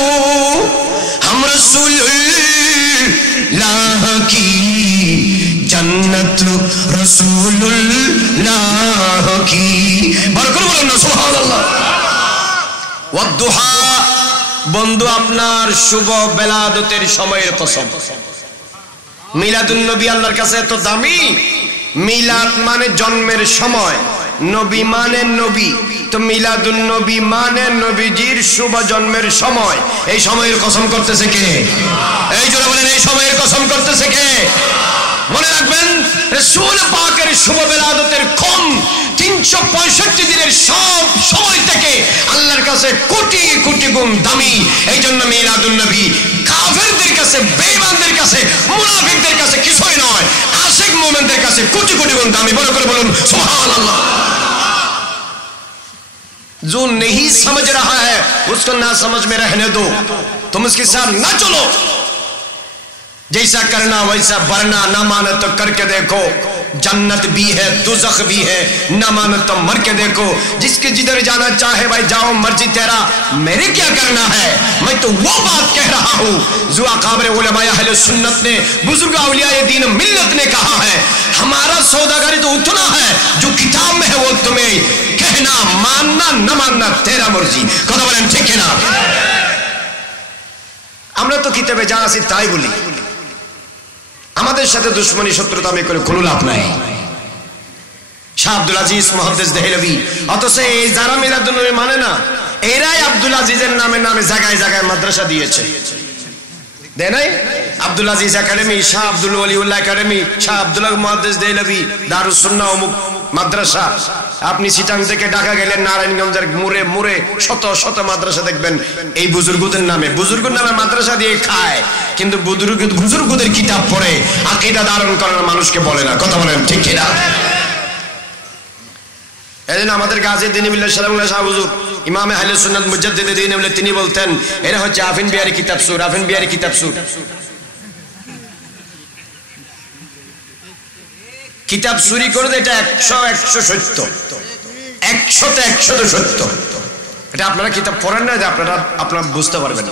हम रसूलुल्लाह की जन्नत रसूलुल्लाह की। बरकत बोलो ना सुबहानाल्लाह। ওয়াদ-দুহা, বন্ধু আপনার শুভ বেলাদতের সময়ের কসম। মিলাদুন নবী আল্লাহর কাছে এত দামি। মিলাদ মানে জন্মের সময়, নবী মানে নবী, তো মিলাদুন নবী মানে নবীজির শুভ জন্মের সময়। এই সময়ের কসম করতেছে কে? এই জন্য বলেন এই সময়ের কসম করতেছে কে? মনে রাখবেন রাসূল পাকের শুভ বেলাদতের ক্ষণ 365 দিনের সব সময় থেকে আল্লাহর কাছে কোটি কোটি গুণ দামি। এই জন্য মিলাদুন নবী কাফেরদের কাছে, বেঈমানদের কাছে, মুনাফিকদের কাছে কিছুই নয়, আশিক মুমিনদের কাছে কোটি কোটি গুণ দামি। বড় করে বলুন সুবহানাল্লাহ। जो नहीं समझ रहा है उसको ना समझ में रहने दो, तुम उसके साथ ना चलो, जैसा करना वैसा भरना, ना माने तो करके देखो, जन्नत भी है दोज़ख भी है, ना माने तो मर के देखो, जिसके जिधर जाना चाहे भाई जाओ, मर्जी तेरा, मेरे क्या करना है, मैं तो वो बात कह रहा हूँ जो अकाबर उलमाए अहले सुन्नत ने, बुजुर्ग औलियाए दीन मिल्लत ने कहा है। हमारा सौदागरी तो उतना है जो किताब में है, वो तुम्हें कहना, मानना न मानना तेरा मर्जी। কথা বলেন ঠিক কিনা? আমরা তো কিতাবে যা আছে তাই বলি, আমাদের সাথে দুশমনী শত্রুতা আমি করে কোনো লাভ নাই। শাহ আব্দুল আজিজ মুহাদ্দিস দেহলভী, অথচ এই যারা মিলাদুন নবী মানে না, এরাই আব্দুল আজিজের নামে নামে জায়গায় জায়গায় মাদ্রাসা দিয়েছে, দেয় নাই? আব্দুল আজিজ একাডেমি, শাহ আব্দুল ওলিউল্লাহ একাডেমি, শাহ আব্দুল্লাহ মুহাদ্দিস দেহলভী, দারুস সুন্নাহ অমুক মাদ্রাসা। আপনি চিটাং থেকে ঢাকা গেলেন, নারায়ণগঞ্জের মোড়ে মোড়ে শত শত মাদ্রাসা দেখবেন এই বুজুর্গদের নামে, বুজুর্গের নামে মাদ্রাসা দিয়ে খায়, কিন্তু বুজুর্গদের কিতাব পড়ে আকীদা ধারণ করার মানুষকে বলে না। কথা বলেন ঠিক কিনা? এজন্য আমাদের গাজী দ্বীন বিল্লাহ সালামুল্লাহ শাহ হুজুর ইমামে আহলে সুন্নাত মুজাদ্দিদে দ্বীন বলে তিনি বলতেন, এরা হচ্ছে আফিন বিহারি কিতাব সুর, আফিন বিহারি কিতাব সুর। কিতাব চুরি করে এটা 100 সত্য, 100তে 100 সত্য। এটা আপনারা কিতাব পড়েন না যে আপনারা বুঝতে পারবেন।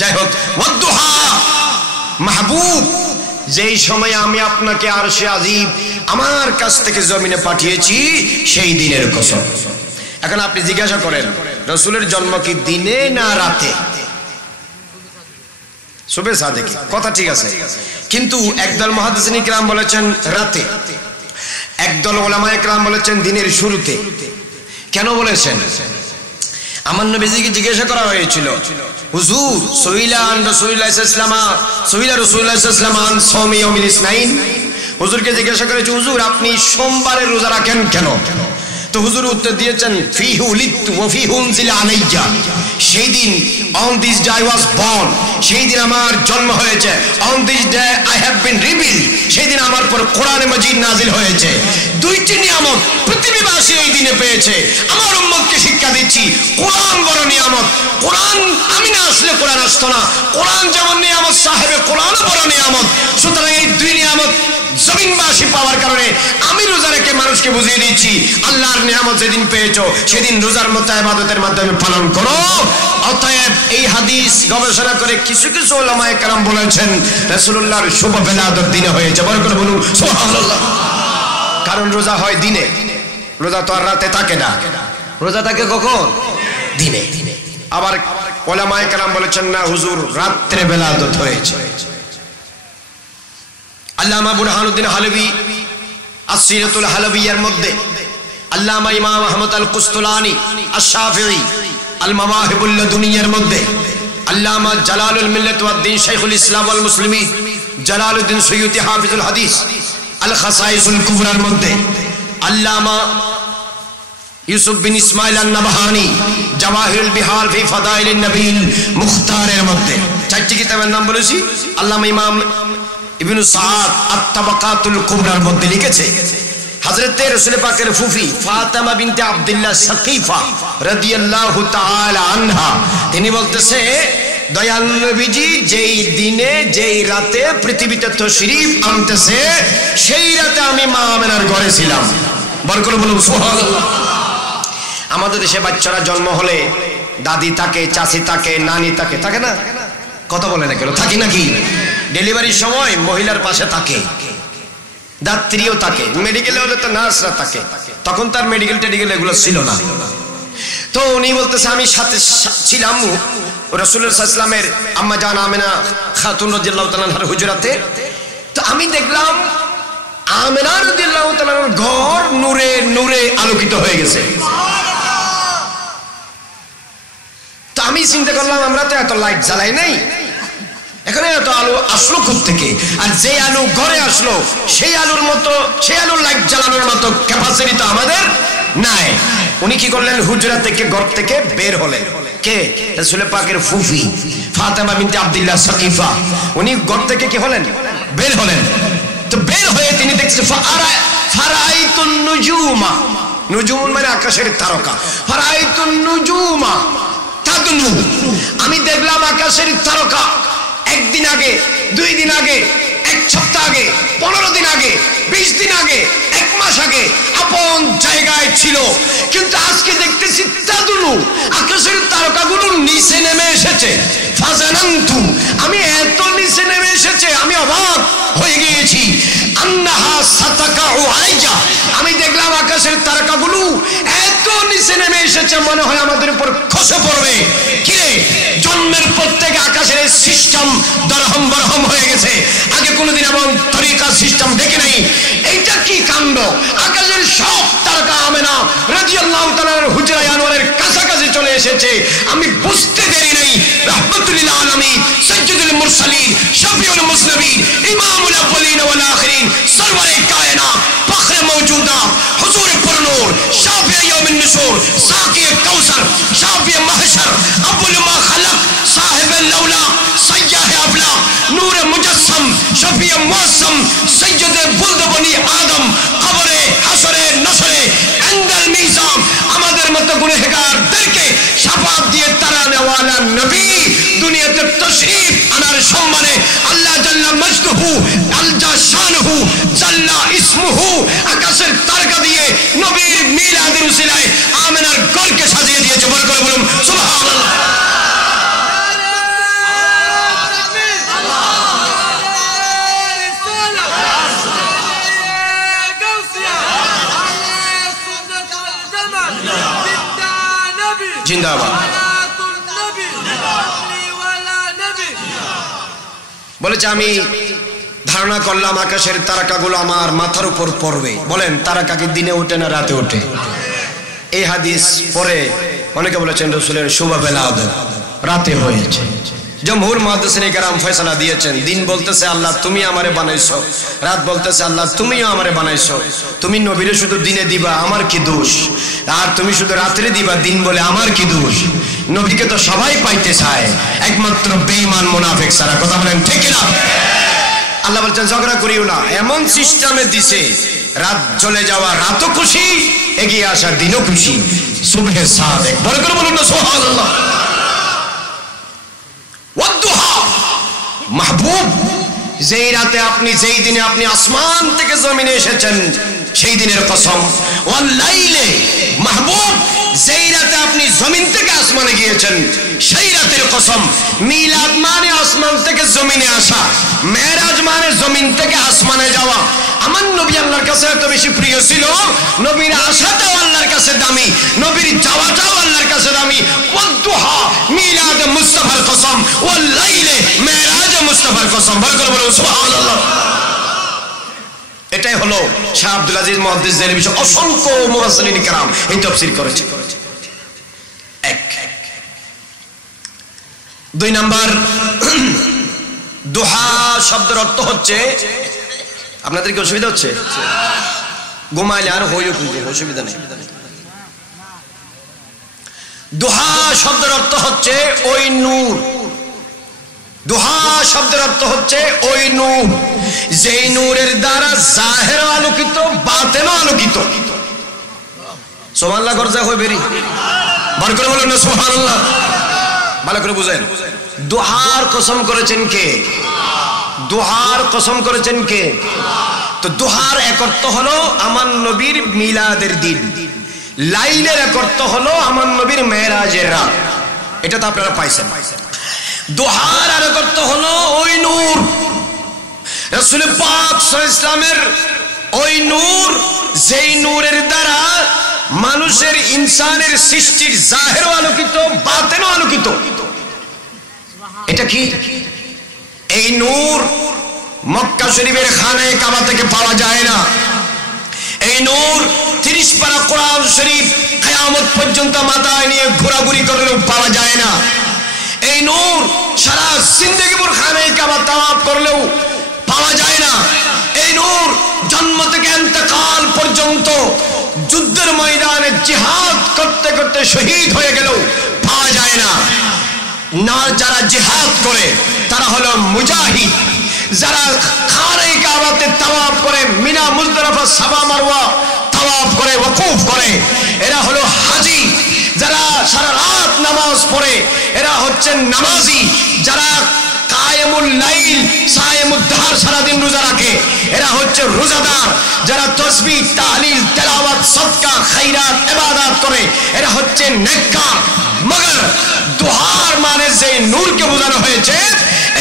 যাই হোক, ওয়াদ্দুহা মাহবুব, যেই সময় আমি আপনাকে আরশে আজিম আমার কাছ থেকে জমিনে পাঠিয়েছি সেই দিনের কসম। এখন আপনি জিজ্ঞাসা করেন রাসূলের জন্ম কি দিনে না রাতে? সুবে সাদেকি কথা ঠিক আছে, কিন্তু একদল মুহাদ্দিসিন কিরাম বলেছেন রাতে, একদল উলামায়ে কিরাম বলেছেন দিনের শুরুতে। কেন বলেছেন? আমার নবীজিকে জিজ্ঞাসা করা হয়েছিল, হুজুর সুইলা রাসূলুল্লাহ সাল্লাল্লাহু আলাইহি ওয়াসাল্লাম আন সাওমি ইয়াউমিল ইসনাইন, হুজুরকে জিজ্ঞাসা করেছে, হুজুর আপনি সোমবারে রোজা রাখেন কেন? তো হুজুর উত্তর দিয়েছেন, ফিহি উলিদতু ওয়া ফিহি উনজিলা আলাইয়া, সেই দিন on this day I was born, সেই দিন আমার জন্ম হয়েছে, on this day I have been revealed, সেই দিন আমার পর কোরআনে মাজিদ নাজিল হয়েছে। দুইটি নিয়ামত পৃথিবীবাসী এই দিনে পেয়েছে। আমার উম্মতকে শিক্ষা দিচ্ছি, কোরআন বড় নিয়ামত। কোরআন আমি না আসলে কোরআন আসতো না। কোরআন যেমন নিয়ামত, সাহেবে কোরআনও বড় নিয়ামত। সুতরাং এই দুই নিয়ামত জমিনবাসী পাওয়ার কারণে আমি রোজা রেখে মানুষকে বুঝিয়ে দিচ্ছি, আল্লাহর নিয়ামত যেদিন পেয়েছো সেদিন রোজার মতো ইবাদতের মাধ্যমে পালন করো। অতএব এই হাদিস গবেষণা করে কিছু কিছু উলামায়ে কেরাম বলেছেন রাসূলুল্লাহর শুভ বেলাদত দিনে হয়েছে। বড় করে বলুন সুবহানাল্লাহ। কারণ রোজা হয় দিনে, রোজা তো আর রাতে থাকে না। রোজা থাকে কখন? দিনে। আবার উলামায়ে কেরাম বলেছেন না হুজুর রাত্রে বেলাদত হয়েছে। আল্লামা বুরহানুদ্দিন হালবি আসসিরাতুল হালবিয়ার মধ্যে, আল্লামা ইমাম আহমদ আল কুস্তুলানি আশ-শাফিঈ আল মাওয়াহিবুল লাদুনিয়ার মধ্যে, আল্লামা জালালুল মিল্লাত ওয়াদ দ্বীন শাইখুল ইসলাম ওয়াল মুসলিমিন জালালউদ্দিন সুয়ুতি হাফিজুল হাদিস আল খাসাইসুল কুবরার মধ্যে, আল্লামা ইউসুফ বিন ইসমাইল আন-নাবহানি জাওয়াহিরুল বিহার ফি ফাদাইলিন নবীল মুখতারের মধ্যে, চারটি কিতাবের নাম বলেছি। আল্লামা ইমাম ইবনে সাদ আত-তাবাকাতুল কুবরার মধ্যে লিখেছে, হযরতে রাসূল পাকের ফুফি ফাতেমা বিনতে আব্দুল্লাহ সাকিফা রাদিয়াল্লাহু তাআলা আনহা তিনি বলতেছে, দয়াল নবীজি যেই দিনে যেই রাতে পৃথিবীতে তাশরীফ আনতেছে সেই রাতে আমি মা আমেনার ঘরে ছিলাম। বড় করে বলুন সুবহানাল্লাহ। আমাদের দেশে বাচ্চারা জন্ম হলে দাদি থাকে, চাচি থাকে, নানি থাকে, থাকে না? কথা বলে না কেন? থাকি নাকি? ডেলিভারির সময় মহিলার পাশে থাকে, দাত্রীও থাকে, মেডিকেলে হলে তো নার্সরা থাকে। তখন তার মেডিকেল টেডিকেল এগুলো ছিল না। তো উনি বলতেছে আমি সাথে ছিলাম রাসূলুল্লাহ সাল্লাল্লাহু আলাইহি ওয়াসাল্লামের আম্মা জান আমেনা খাতুন রাদিয়াল্লাহু তাআলা আনহার হুজরাতে। তো আমি দেখলাম আমেনা রাদিয়াল্লাহু তাআলার ঘর নূরে নূরে আলোকিত হয়ে গেছে। তো আমি চিন্তা করলাম আমরা তো এত লাইট জ্বালাই নাই, এখানে এত আলো আসলো কোত্থেকে? আর যে আলো ঘরে আসলো সেই আলোর মতো, সেই আলোর লাইট জ্বালানোর মতো ক্যাপাসিটি তো আমাদের নাই। উনি কি করলেন? হুজরা থেকে, ঘর থেকে বের হলেন। কে? রাসূল পাকের ফুফি ফাতেমা বিনতে আব্দুল্লাহ সাকিফা। উনি ঘর থেকে কি হলেন? বের হলেন। তো বের হয়ে তিনি দেখছেন ফারাইতুন নুজুমা, নুজুম মানে আকাশের তারকা, ফারাইতুন নুজুমা তাদনু, আমি দেখলাম আকাশের তারকা একদিন আগে, 2 দিন আগে, 1 সপ্তাহ আগে, 15 দিন আগে, 20 দিন আগে, 1 মাস আগে আপন জায়গায় ছিল, কিন্তু আজকে দেখতেছি তাদুনু, আকাশের তারকাগুলো নিচে নেমে এসেছে। ফাজানান্তু, আমি এত নিচে নেমে এসেছে আমি অবাক হয়ে গিয়েছি। আন্নাহা সাতাকাউ আলাইয়া, আমি দেখলাম আকাশের তারকাগুলো এত নিচে নেমে এসেছে মনে হয় আমাদের উপর খসে পড়বে। কিরে, জন্মের পর থেকে আকাশের সিস্টেম দরহম বরহম হয়ে গেছে, আগে কোনোদিন এমন তরিকা সিস্টেম দেখে নাই। এইটা কি কাণ্ড! আকাশের সব তারকা আমেনা রাদিয়াল্লাহু তাআলার হুজরা আনোয়ারের কাছাকাছি চলে এসেছে। আমি বুঝতে দেরি নেই, রাহমাতুল লিল আলামিন সাইয়্যিদুল মুরসালিন শফিউল মুসলিমিন ইমামুল আউয়ালিন ওয়াল আখিরিন সরওয়ারে কায়নাত ফখরে মওজুদা হুজুরে পুরনূর শাফিঈ ইয়াউমিন নুশুর সাকি কাউসার শাফিঈ মাহশর আবুল মা খালাক সাহিব আল-লাউলা সাইয়্যাহ আবলা নূরে মুজাসসাম শফিঈ মুআসসাম সাইয়্যিদ বুলদ বনি আদম কবরে হাসরে নসরে ইনদাল মিজান, আমাদের মতো গুনাহগারদেরকে শাফাত দিয়ে তারানেওয়ালা নবী দুনিয়াতে তাশরীফ আনার সম্মানে আল্লাহ জাল্লা মাজদুহু জিন্দাবাদ। বলেছে আমি ধারণা করলাম আকাশের তারকাগুলো আমার মাথার উপর পড়বে। বলেন তারকা কি দিনে ওঠে না রাতে ওঠে? এই হাদিস পরে অনেকে বলেছেন রাসূলের শুভ বেলা রাতে হয়েছে। জমহুর মুহাদ্দিসিন কেরাম ফয়সালা দিয়েছেন, দিন বলতেছে আল্লাহ তুমি আমারে বানাইছো, রাত বলতেছে আল্লাহ তুমিও আমারে বানাইছো। তুমি নবীরে শুধু দিনে দিবা, আমার কি দোষ? আর তুমি শুধু রাত্রে দিবা, দিন বলে আমার কি দোষ? নবীকে তো সবাই পাইতে চায়, একমাত্র বেঈমান মুনাফিক ছাড়া। কথা বলেন ঠিক না? আল্লাহ বলছেন ঝগড়া করিও না, এমন সিস্টেমে দিছে রাত চলে যাওয়া রাতও খুশি, এগিয়ে আসা দিনও খুশি। সুবহে সাদেক বড় করে বলুন না সুবহানাল্লাহ। ওয়াদুহা মাহবুব, যেই রাতে আপনি, যেই দিনে আপনি আসমান থেকে জমিনে এসেছেন সেই দিনের কসম। ওয়াল লাইলে মাহবুব, যেই রাতে আপনি জমিন থেকে আসমানে গিয়েছেন সেই রাতের কসম। মিলাদ মানে আসমান থেকে জমিনে আসা, মেরাজ মানে জমিন থেকে আসমানে যাওয়া। আমার নবী আল্লাহর কাছে এত বেশি প্রিয় ছিল, নবীর আসাটাও আল্লাহর কাছে দামি, নবীর যাওয়াটাও আল্লাহর কাছে দামি। ওয়াদুহা মিলাদ মুস্তাফার কসম, ওয়াল লাইলে মেরাজ মুস্তাফার কসম। বড় করে বলুন সুবহানাল্লাহ। এটাই হলো শাহ আব্দুল আজিজ মুহাদ্দিস দেহলভী অসংখ্য মুফাসসিরিন কেরাম এই তাফসীর করেছে। এক। দুই নাম্বার, দুহা শব্দের অর্থ হচ্ছে, আপনাদের কি অসুবিধা হচ্ছে? ঘুমাইলে আর হইও কিন্তু অসুবিধা নেই। দুহা শব্দের অর্থ হচ্ছে ওই নূর। দুহা শব্দের অর্থ হচ্ছে ওই নূর, যেই নূরের দ্বারা জাহের আলোকিত, বাতেনও আলোকিত। সুবহানাল্লাহ গর্জা হই বেরি বার করে বলেন না সুবহানাল্লাহ। ভালো করে বুঝেন, দুহার কসম করেছেন কে? দুহার কসম করেছেন কে? তো দুহার এক অর্থ হলো আমার নবীর মিলাদের দিন, লাইলের এক অর্থ হলো আমার নবীর মেরাজের রাত। এটা তো আপনারা পাইছেন। দুহার আর এক অর্থ হলো ওই নূর, রাসূল পাক সাল্লাল্লাহু আলাইহি ওয়াসাল্লামের ওই নূর, যেই নূরের দ্বারা মানুষের, ইনসানের সৃষ্টির জাহেরও আলোকিত, বাতেনও আলোকিত। এটা কি? এই নূর মক্কা শরীফের খানায়ে কাবা থেকে পাওয়া যায় না। এই নূর 30 পারা কোরআন শরীফ কিয়ামত পর্যন্ত মাথায় নিয়ে ঘোরাঘুরি করলেও পাওয়া যায় না। এই নূর সারা জিন্দেগি ভর খানায়ে কাবা তাওয়াফ করলেও পাওয়া যায় না। এই নূর জন্ম থেকে ইন্তেকাল পর্যন্ত যুদ্ধের ময়দানে জিহাদ করতে করতে শহীদ হয়ে গেলেও পাওয়া যায় না। না, যারা জিহাদ করে তারা হলো মুজাহিদ, যারা খানায়ে কাবাতে তাওয়াফ করে, মিনা মুজদালিফা সাফা মারওয়া তাওয়াফ করে, ওয়াকুফ করে, এরা হলো হাজী। যারা সারা রাত নামাজ পড়ে এরা হচ্ছেন নামাজি। যারা কায়েমুল লাইল সায়েমুদ দাহর সারা দিন রোজা রাখে এরা হচ্ছে রোজাদার। যারা তাসবিহ, তাহলিল, তেলাওয়াত, সাদকা, খায়রাত, ইবাদত করে এরা হচ্ছে নেককার। মগর দুহার মানে যে নূরকে বোঝানো হয়েছে,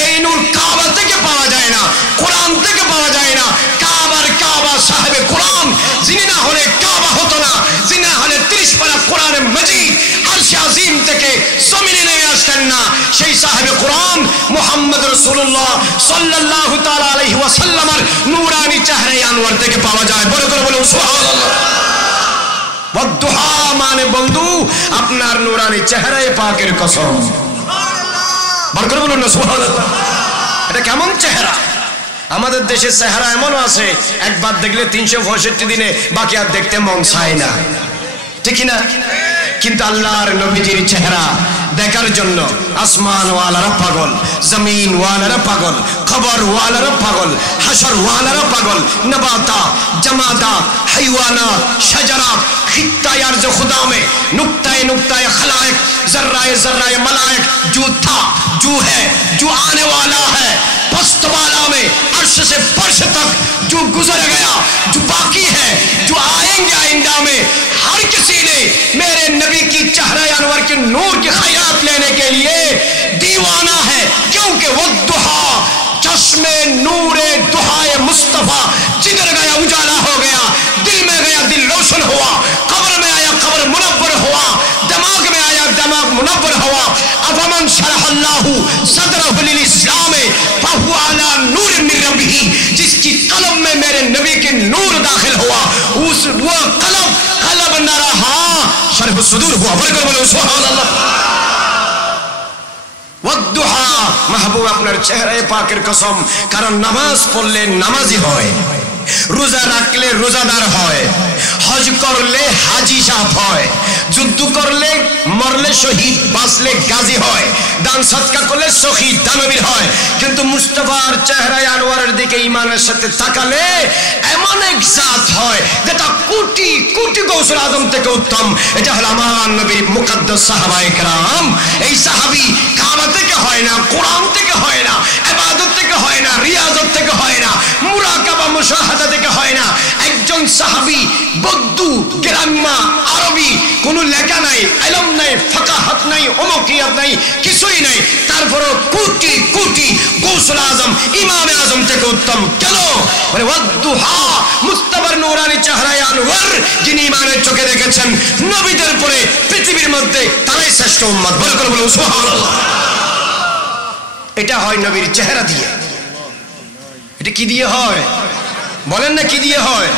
এই নূর কাবা থেকে পাওয়া যায় না, কোরআন থেকে পাওয়া যায় না। কাবার কাবা সাহেবে কোরআন, যিনি না হলে কাবা হতো না, যিনি না হলে 30 পারা কোরআনে মাজিদ আরশে আজিম থেকে জমিনে নেমে আসতেন না, সেই সাহেবে কোরআন মুহাম্মদ রাসূলুল্লাহ সাল্লাল্লাহু তাআলা আলাইহি ওয়াসাল্লামের নূরানি চেহারা আনওয়ার থেকে পাওয়া যায়। বড় করে বলুন সুবহানাল্লাহ। ওয়াদুহা মানে বন্ধু আপনার নূরানি চেহারায়ে পাকের কসম। বড় করে বলুন না সুবহানাল্লাহ। এটা কেমন চেহারা? আমাদের দেশের চেহারা এমনও আছে, একবার দেখলে 365 দিনে বাকি আর দেখতে মন চায় না, ঠিক না? কিন্তু আল্লাহর নবীজির চেহারা দেখার জন্য আসমান ওয়ালারা পাগল, জমিন ওয়ালারা পাগল, কবর ওয়ালারা পাগল, হাশর ওয়ালারা পাগল, নবাতা, জামাতা, হাইওয়ানা, শাজারা, खित्ताए अर्ज़ खुदा में नुक्ताए नुक्ताए खलाइक जर्राए जर्राए मलाइक जो था, जो है, जो आने वाला है, पस्त वाला में अर्श से फर्श तक जो गुजर गया, जो बाकी है, जो आएंगे आइंदा में, हर किसी ने मेरे नबी की चेहरा अनवर के नूर की खैरात लेने के लिए दीवाना है। क्योंकि वो दुहा चश्मे नूरे दुहाए मुस्तफा, जिधर गया उजाला हो गया, दिल में गया दिल रोशन हुआ, कब्र में आया कब्र मुनव्वर हुआ, दिमाग में आया আফামান শারাহাল্লাহু সদরহু লিল ইসলামে ফাহুয়া আলা নূরিন মির রাব্বিহি, जिसकी कलम में मेरे नबी के नूर दाखिल हुआ उस वो कलब न रहा शरह सुदूर हुआ। बरकत बोलो सुभान अल्लाह। वद्दुहा महबूब আপনার চেহারায় পাকের কসম, কারণ নামাজ পড়লে নামাজি হয়, রোজা রাখলে রোজাদার হয়, হজ করলে হাজি সাহেব হয়, যুদ্ধ করলে মরলে শহীদ, বাঁচলে গাজী হয়, দান সদকা করলে শহীদ দানবীর হয়। কিন্তু মুস্তাফার চেহারায় আনোয়ারের দিকে ঈমানের সাথে তাকালে এমন এক জাত হয় যেটা কোটি কোটি গৌসুল আজম থেকে উত্তম। এটা হলো আমার নবীর মুকদ্দাস সাহাবায়ে কেরাম। এই সাহাবী কাবা থেকে হয় না, কোরআন থেকে হয় না, ইবাদত থেকে হয় না, রিয়াজত থেকে হয় না, মুরাকাবা মুশাহাদা থেকে হয় না। একজন সাহাবী বদ্দু গ্রাম্য আরবি, কোনো লেখা নাই, ইলম নাই, ফাকাহাত নাই, উমুকিয়াত নাই, কিছুই নাই, তারপরও কোটি কোটি গৌসুল আজম ইমামে আজম থেকে উত্তম। কেন? মানে ওয়াদ্দুহা মুস্তাফার নূরানি চেহারায় আনোয়ার, যিনি ইমানের চোখে দেখেছেন নবীদের পরে পৃথিবীর মধ্যে তারাই শ্রেষ্ঠ উম্মত। বরকত বলুন সুবহানাল্লাহ। এটা হয় নবীর চেহারা দিয়ে। এটা কি দিয়ে হয় বলেন না, কি দিয়ে হয়?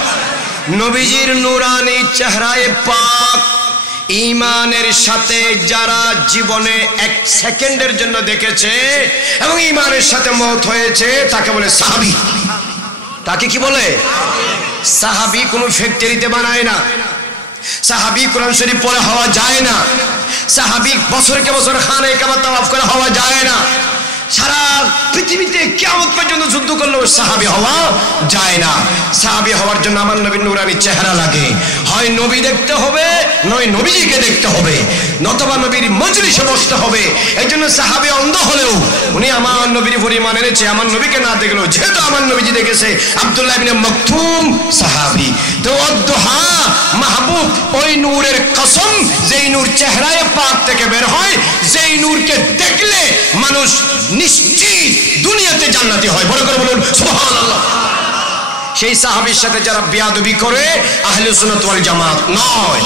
নবীজির নূরানি চেহারায় পাক ঈমানের সাথে যারা জীবনে এক সেকেন্ডের জন্য দেখেছে এবং ঈমানের সাথে মওত হয়েছে তাকে বলে সাহাবী। তাকে কি বলে? সাহাবী কোনো ফ্যাক্টরিতে বানায় না, সাহাবী কোরআন শরীফ পড়ে হওয়া যায় না, সাহাবী বছরকে বছর খানে কাবা তাওয়াফ করে হওয়া যায় না, সারা পৃথিবীতে কিয়ামত পর্যন্ত যুদ্ধ করলেও সাহাবী হওয়া যায় না। সাহাবী হওয়ার জন্য আমার নবীর নূরানি চেহারা লাগে। হয় নবী দেখতে হবে, নয় নবীজিকে দেখতে হবে, নতবা নবীর মজলিসে বসতে হবে। এই জন্য সাহাবী অন্ধ হলেও উনি আমার নবীর উপর ঈমান এনেছে, আমার নবীকে না দেখলেও যেহেতু আমার নবীজি দেখেছে। আব্দুল্লাহ ইবনে মাকতুম সাহাবী। তো ওয়াদ্দুহা মাহবুব ওই নূরের কসম, যেই নূর চেহারায় পাক থেকে বের হয়, যেই নূরকে দেখলে মানুষ নিশ্চিত দুনিয়াতে জান্নাতি হয়। বড় করে বলুন সুবহানাল্লাহ। সেই সাহাবীর সাথে যারা বেয়াদবি করে আহলে সুন্নাত ওয়াল জামাত নয়।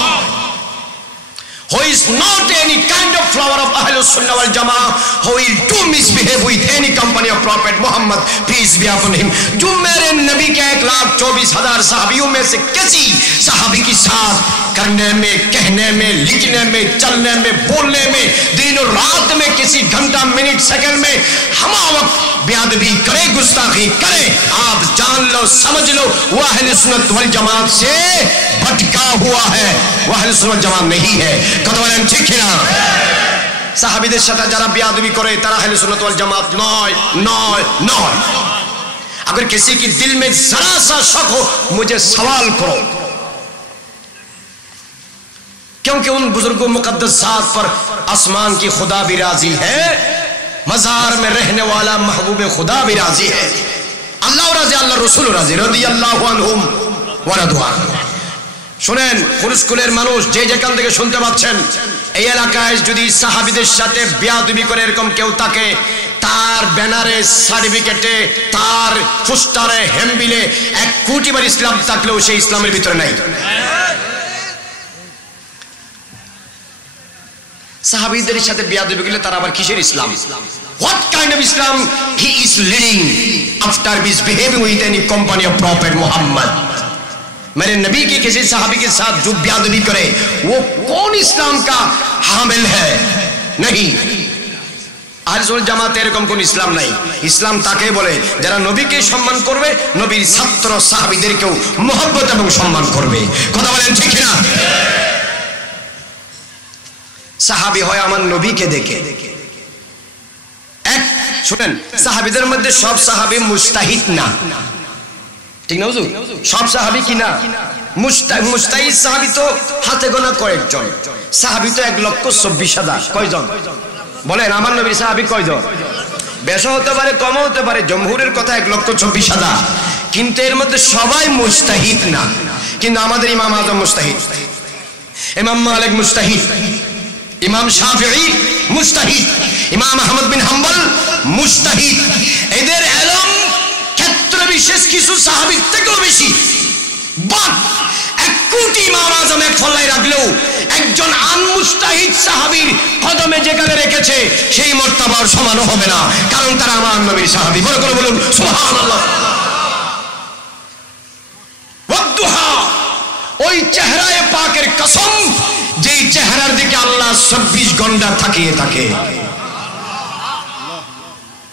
Who is not any kind of flower of Ahlus Sunnah wal Jama'ah, who will do misbehave with any company of Prophet Muhammad, peace be upon him. जो मेरे नबी के 1,24,000 साहबियों में से किसी साहबी के साथ करने में, कहने में, लिखने में, चलने में, बोलने में, दिन और रात में, किसी घंटा, मिनट, सेकंड में हम वक्त बेअदबी करे, गुस्ताखी करे, आप जान लो, समझ लो, वो अहले सुन्नत वल जमात से भटका हुआ है, वो अहले सुन्नत जमात नहीं है। কথা বলেন ঠিক না? সাহাবীদের সাথে যারা বেয়াদবি করে তারা আহলে সুন্নাত ওয়াল জামাত নয়, নয়, নয়। अगर किसी की दिल में जरा सा शक हो, मुझे सवाल करो, क्योंकि उन बुजुर्गों मुकद्दस जात पर आसमान की खुदा भी राजी है, मजार में रहने वाला महबूब खुदा भी राजी है। अल्लाह राजी, अल्लाह रसूल राजी, রাদিয়াল্লাহু আনহুম ওয়া রাদওয়ান। শুনেন, ফুরুস্কুলের মানুষ যে যেখান থেকে শুনতে পাচ্ছেন, এই এলাকায় যদি সাহাবীদের সাথে বেয়াদবি করে এরকম কেউ থাকে, তার ব্যানারে, সার্টিফিকেটে, তার পোস্টারে, হ্যান্ডবিলে 1 কোটি বার ইসলাম থাকলেও সেই ইসলামের ভিতরে নাই। সাহাবীদের সাথে বেয়াদবি করলে তারা আবার কিসের ইসলাম? What kind of Islam he is leading after misbehaving with any company of Prophet Muhammad? मेरे नबी के किसी साहबी के साथ जो बेअदबी करे वो कौन इस्लाम का हामिल है? नहीं। আহলে সুন্নাত জামাতে এরকম কোন ইসলাম নাই। ইসলাম তাকে বলে যারা নবীকে সম্মান করবে, নবীর ছাত্র সাহাবীদেরকেও মহব্বত এবং সম্মান করবে। কথা বলেন ঠিক না? সাহাবী হয় আমার নবীকে দেখে। এক শুনেন, সাহাবীদের মধ্যে সব সাহাবী মুজতাহিদ না, ঠিক না হুজুর? সব সাহাবী কি না? মুজতাহিদ সাহাবী তো হাতে গোনা কয়েকজন, সাহাবী তো 1,24,000। কয়জন বলেন? আমার নবীর সাহাবী কয়জন? বেশি হতে পারে, কম হতে পারে, জমহুরের কথা 1,24,000, কিন্তু এর মধ্যে সবাই মুজতাহিদ না। কিন্তু আমাদের ইমাম আজম মুজতাহিদ, ইমাম মালিক মুজতাহিদ, ইমাম শাফিঈ মুজতাহিদ, ইমাম আহমদ বিন হাম্বল মুজতাহিদ। এদের ইলম ক্ষেত্র বিশেষ কিছু সাহাবীর থেকেও বেশি। বাট 1 কোটি ইমাম আজম এক ফল্লায় রাখলেও একজন একজন আনমুস্তাহিদ সাহাবীর কদমে যেখানে রেখেছে সেই মর্তবার সমানও হবে না, কারণ তারা আমার নবীর সাহাবী। বড় করে বলুন সুবহানাল্লাহ। ওয়াদ্দুহা, ওই চেহারায়ে পাকের কসম যেই চেহারার দিকে আল্লাহ 24 घंटा তাকিয়ে থাকে।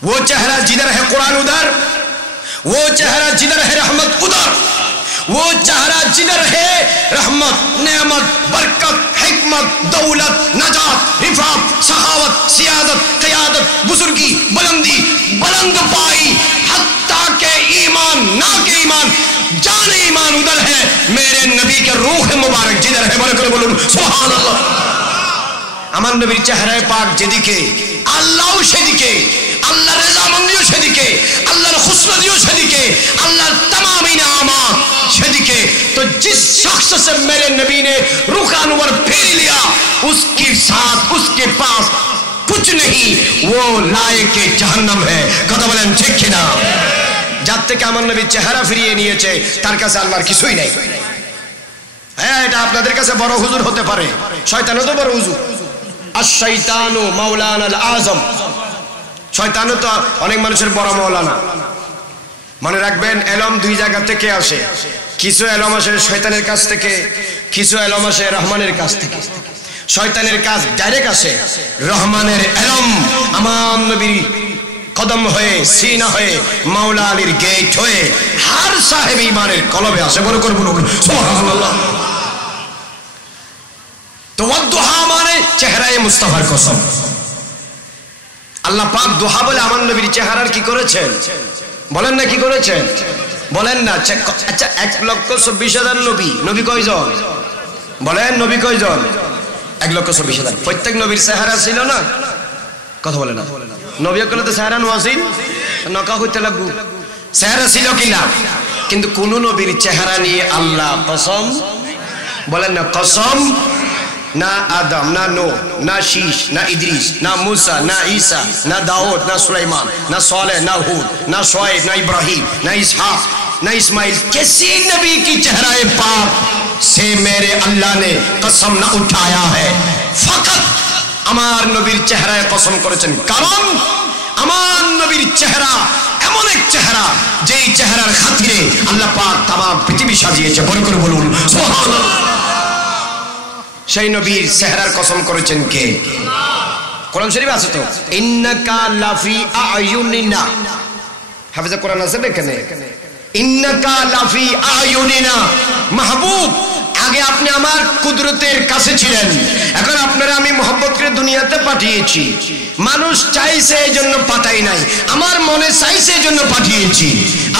वो चेहरा जिधर है कुरान उधर, वो चेहरा जिधर है रहमत उधर, वो चेहरा जिधर है रहमत, नेमत, बरकत, हिकमत, दौलत, नजात, रिफात, सहावत, सियादत, क़ियादत, बुजुर्गी, बुलंदी, बुलंद पाई, हत्ता के ईमान ना के ईमान, जान ईमान उधर है मेरे नबी के रूह मुबारक जिधर है। बरकत बोलूं सुभान अल्लाह। আমার নবীর চেহারায় পাক যেদিকে আল্লাহও সেদিকে, আল্লাহর রেজামন্দিও সেদিকে, আল্লাহর খুশনদিও সেদিকে, আল্লাহর तमाम इनामात সেদিকে। तो जिस शख्स से मेरे नबी ने रुख अनवर फेर लिया उसके साथ उसके पास कुछ नहीं, वो लायके जहन्नम है। কথা বলেন ঠিক কি না? যার থেকে আমার নবী চেহারা ফিরিয়ে নিয়েছে তার কাছে আল্লাহর কিছুই নাই। হ্যাঁ, এটা আপনাদের কাছে বড় হুজুর হতে পারে, শয়তানও তো বড় হুজুর। আশ-শাইতানু মাওলানাল আযম, শয়তানও তো অনেক মানুষের বড় মাওলানা। মনে রাখবেন, এলম দুই জায়গা থেকে আসে। কিছু এলম আসে শয়তানের কাছ থেকে, কিছু এলম আসে রহমানের কাছ থেকে। শয়তানের কাজ ডাইরেক্ট আসে, রহমানের এলম আমার নবীর কদম হয়ে, সিনা হয়ে, মাওলা আলীর গেট হয়ে হার সাহেব ইমানের কলবে আসে। বড় করে বলুন সুবহানাল্লাহ। তো ওয়াদ্দুহা মানে চেহারায়ে মুস্তাফার কসম। আল্লাহ পাক দুহা বলে আমার নবীর চেহারার কি করেছেন বলেন না? কি করেছেন বলেন না? আচ্ছা, 1,24,000 নবী, নবী কয়জন বলেন? নবী কয়জন? 1,24,000। প্রত্যেক নবীর চেহারা ছিল না? কথা বলে না। নবী করলে তো চেহারা নোয়াছিল, নকা হইতে লাগবো, চেহারা ছিল কিনা? কিন্তু কোন নবীর চেহারা নিয়ে আল্লাহ কসম বলেন না, কসম না আদম, না নূহ, না শীশ, না ইদ্রিস, না मूसा, না ঈসা, না দাউদ, না সুলাইমান, না सालेह, ना हूद, ना शुआइब, ना इब्राहिम, ना इसहाक, ना इस्माइल, किसी नबी की चेहरा पाक से मेरे अल्लाह ने कसम ना उठाया है। फकत আমার নবীর চেহারায় কসম করেছেন, কারণ আমার নবীর চেহারা এমন এক চেহারা যেই চেহারার খাতিরে আল্লাহ পাক तमाम পৃথিবী সাজিয়েছে। বড় করে বলুন সুবহানাল্লাহ। সেই নবীর চেহারার কসম করেছেন কে? কোরআন শরীফে আছে তো, ইন্নাকা লাফি আয়ুনিনা। হাফেজে কোরআন আছে এখানে, ইন্নাকা লাফি আয়ুনিনা। মাহবুব, আগে আপনি আমার কুদরতের কাছে ছিলেন, এখন আপনারা আমি মোহাম্মত করে দুনিয়াতে পাঠিয়েছি। মানুষ চাইছে এই জন্য পাঠাই নাই, আমার মনে চাইছে এই জন্য পাঠিয়েছি।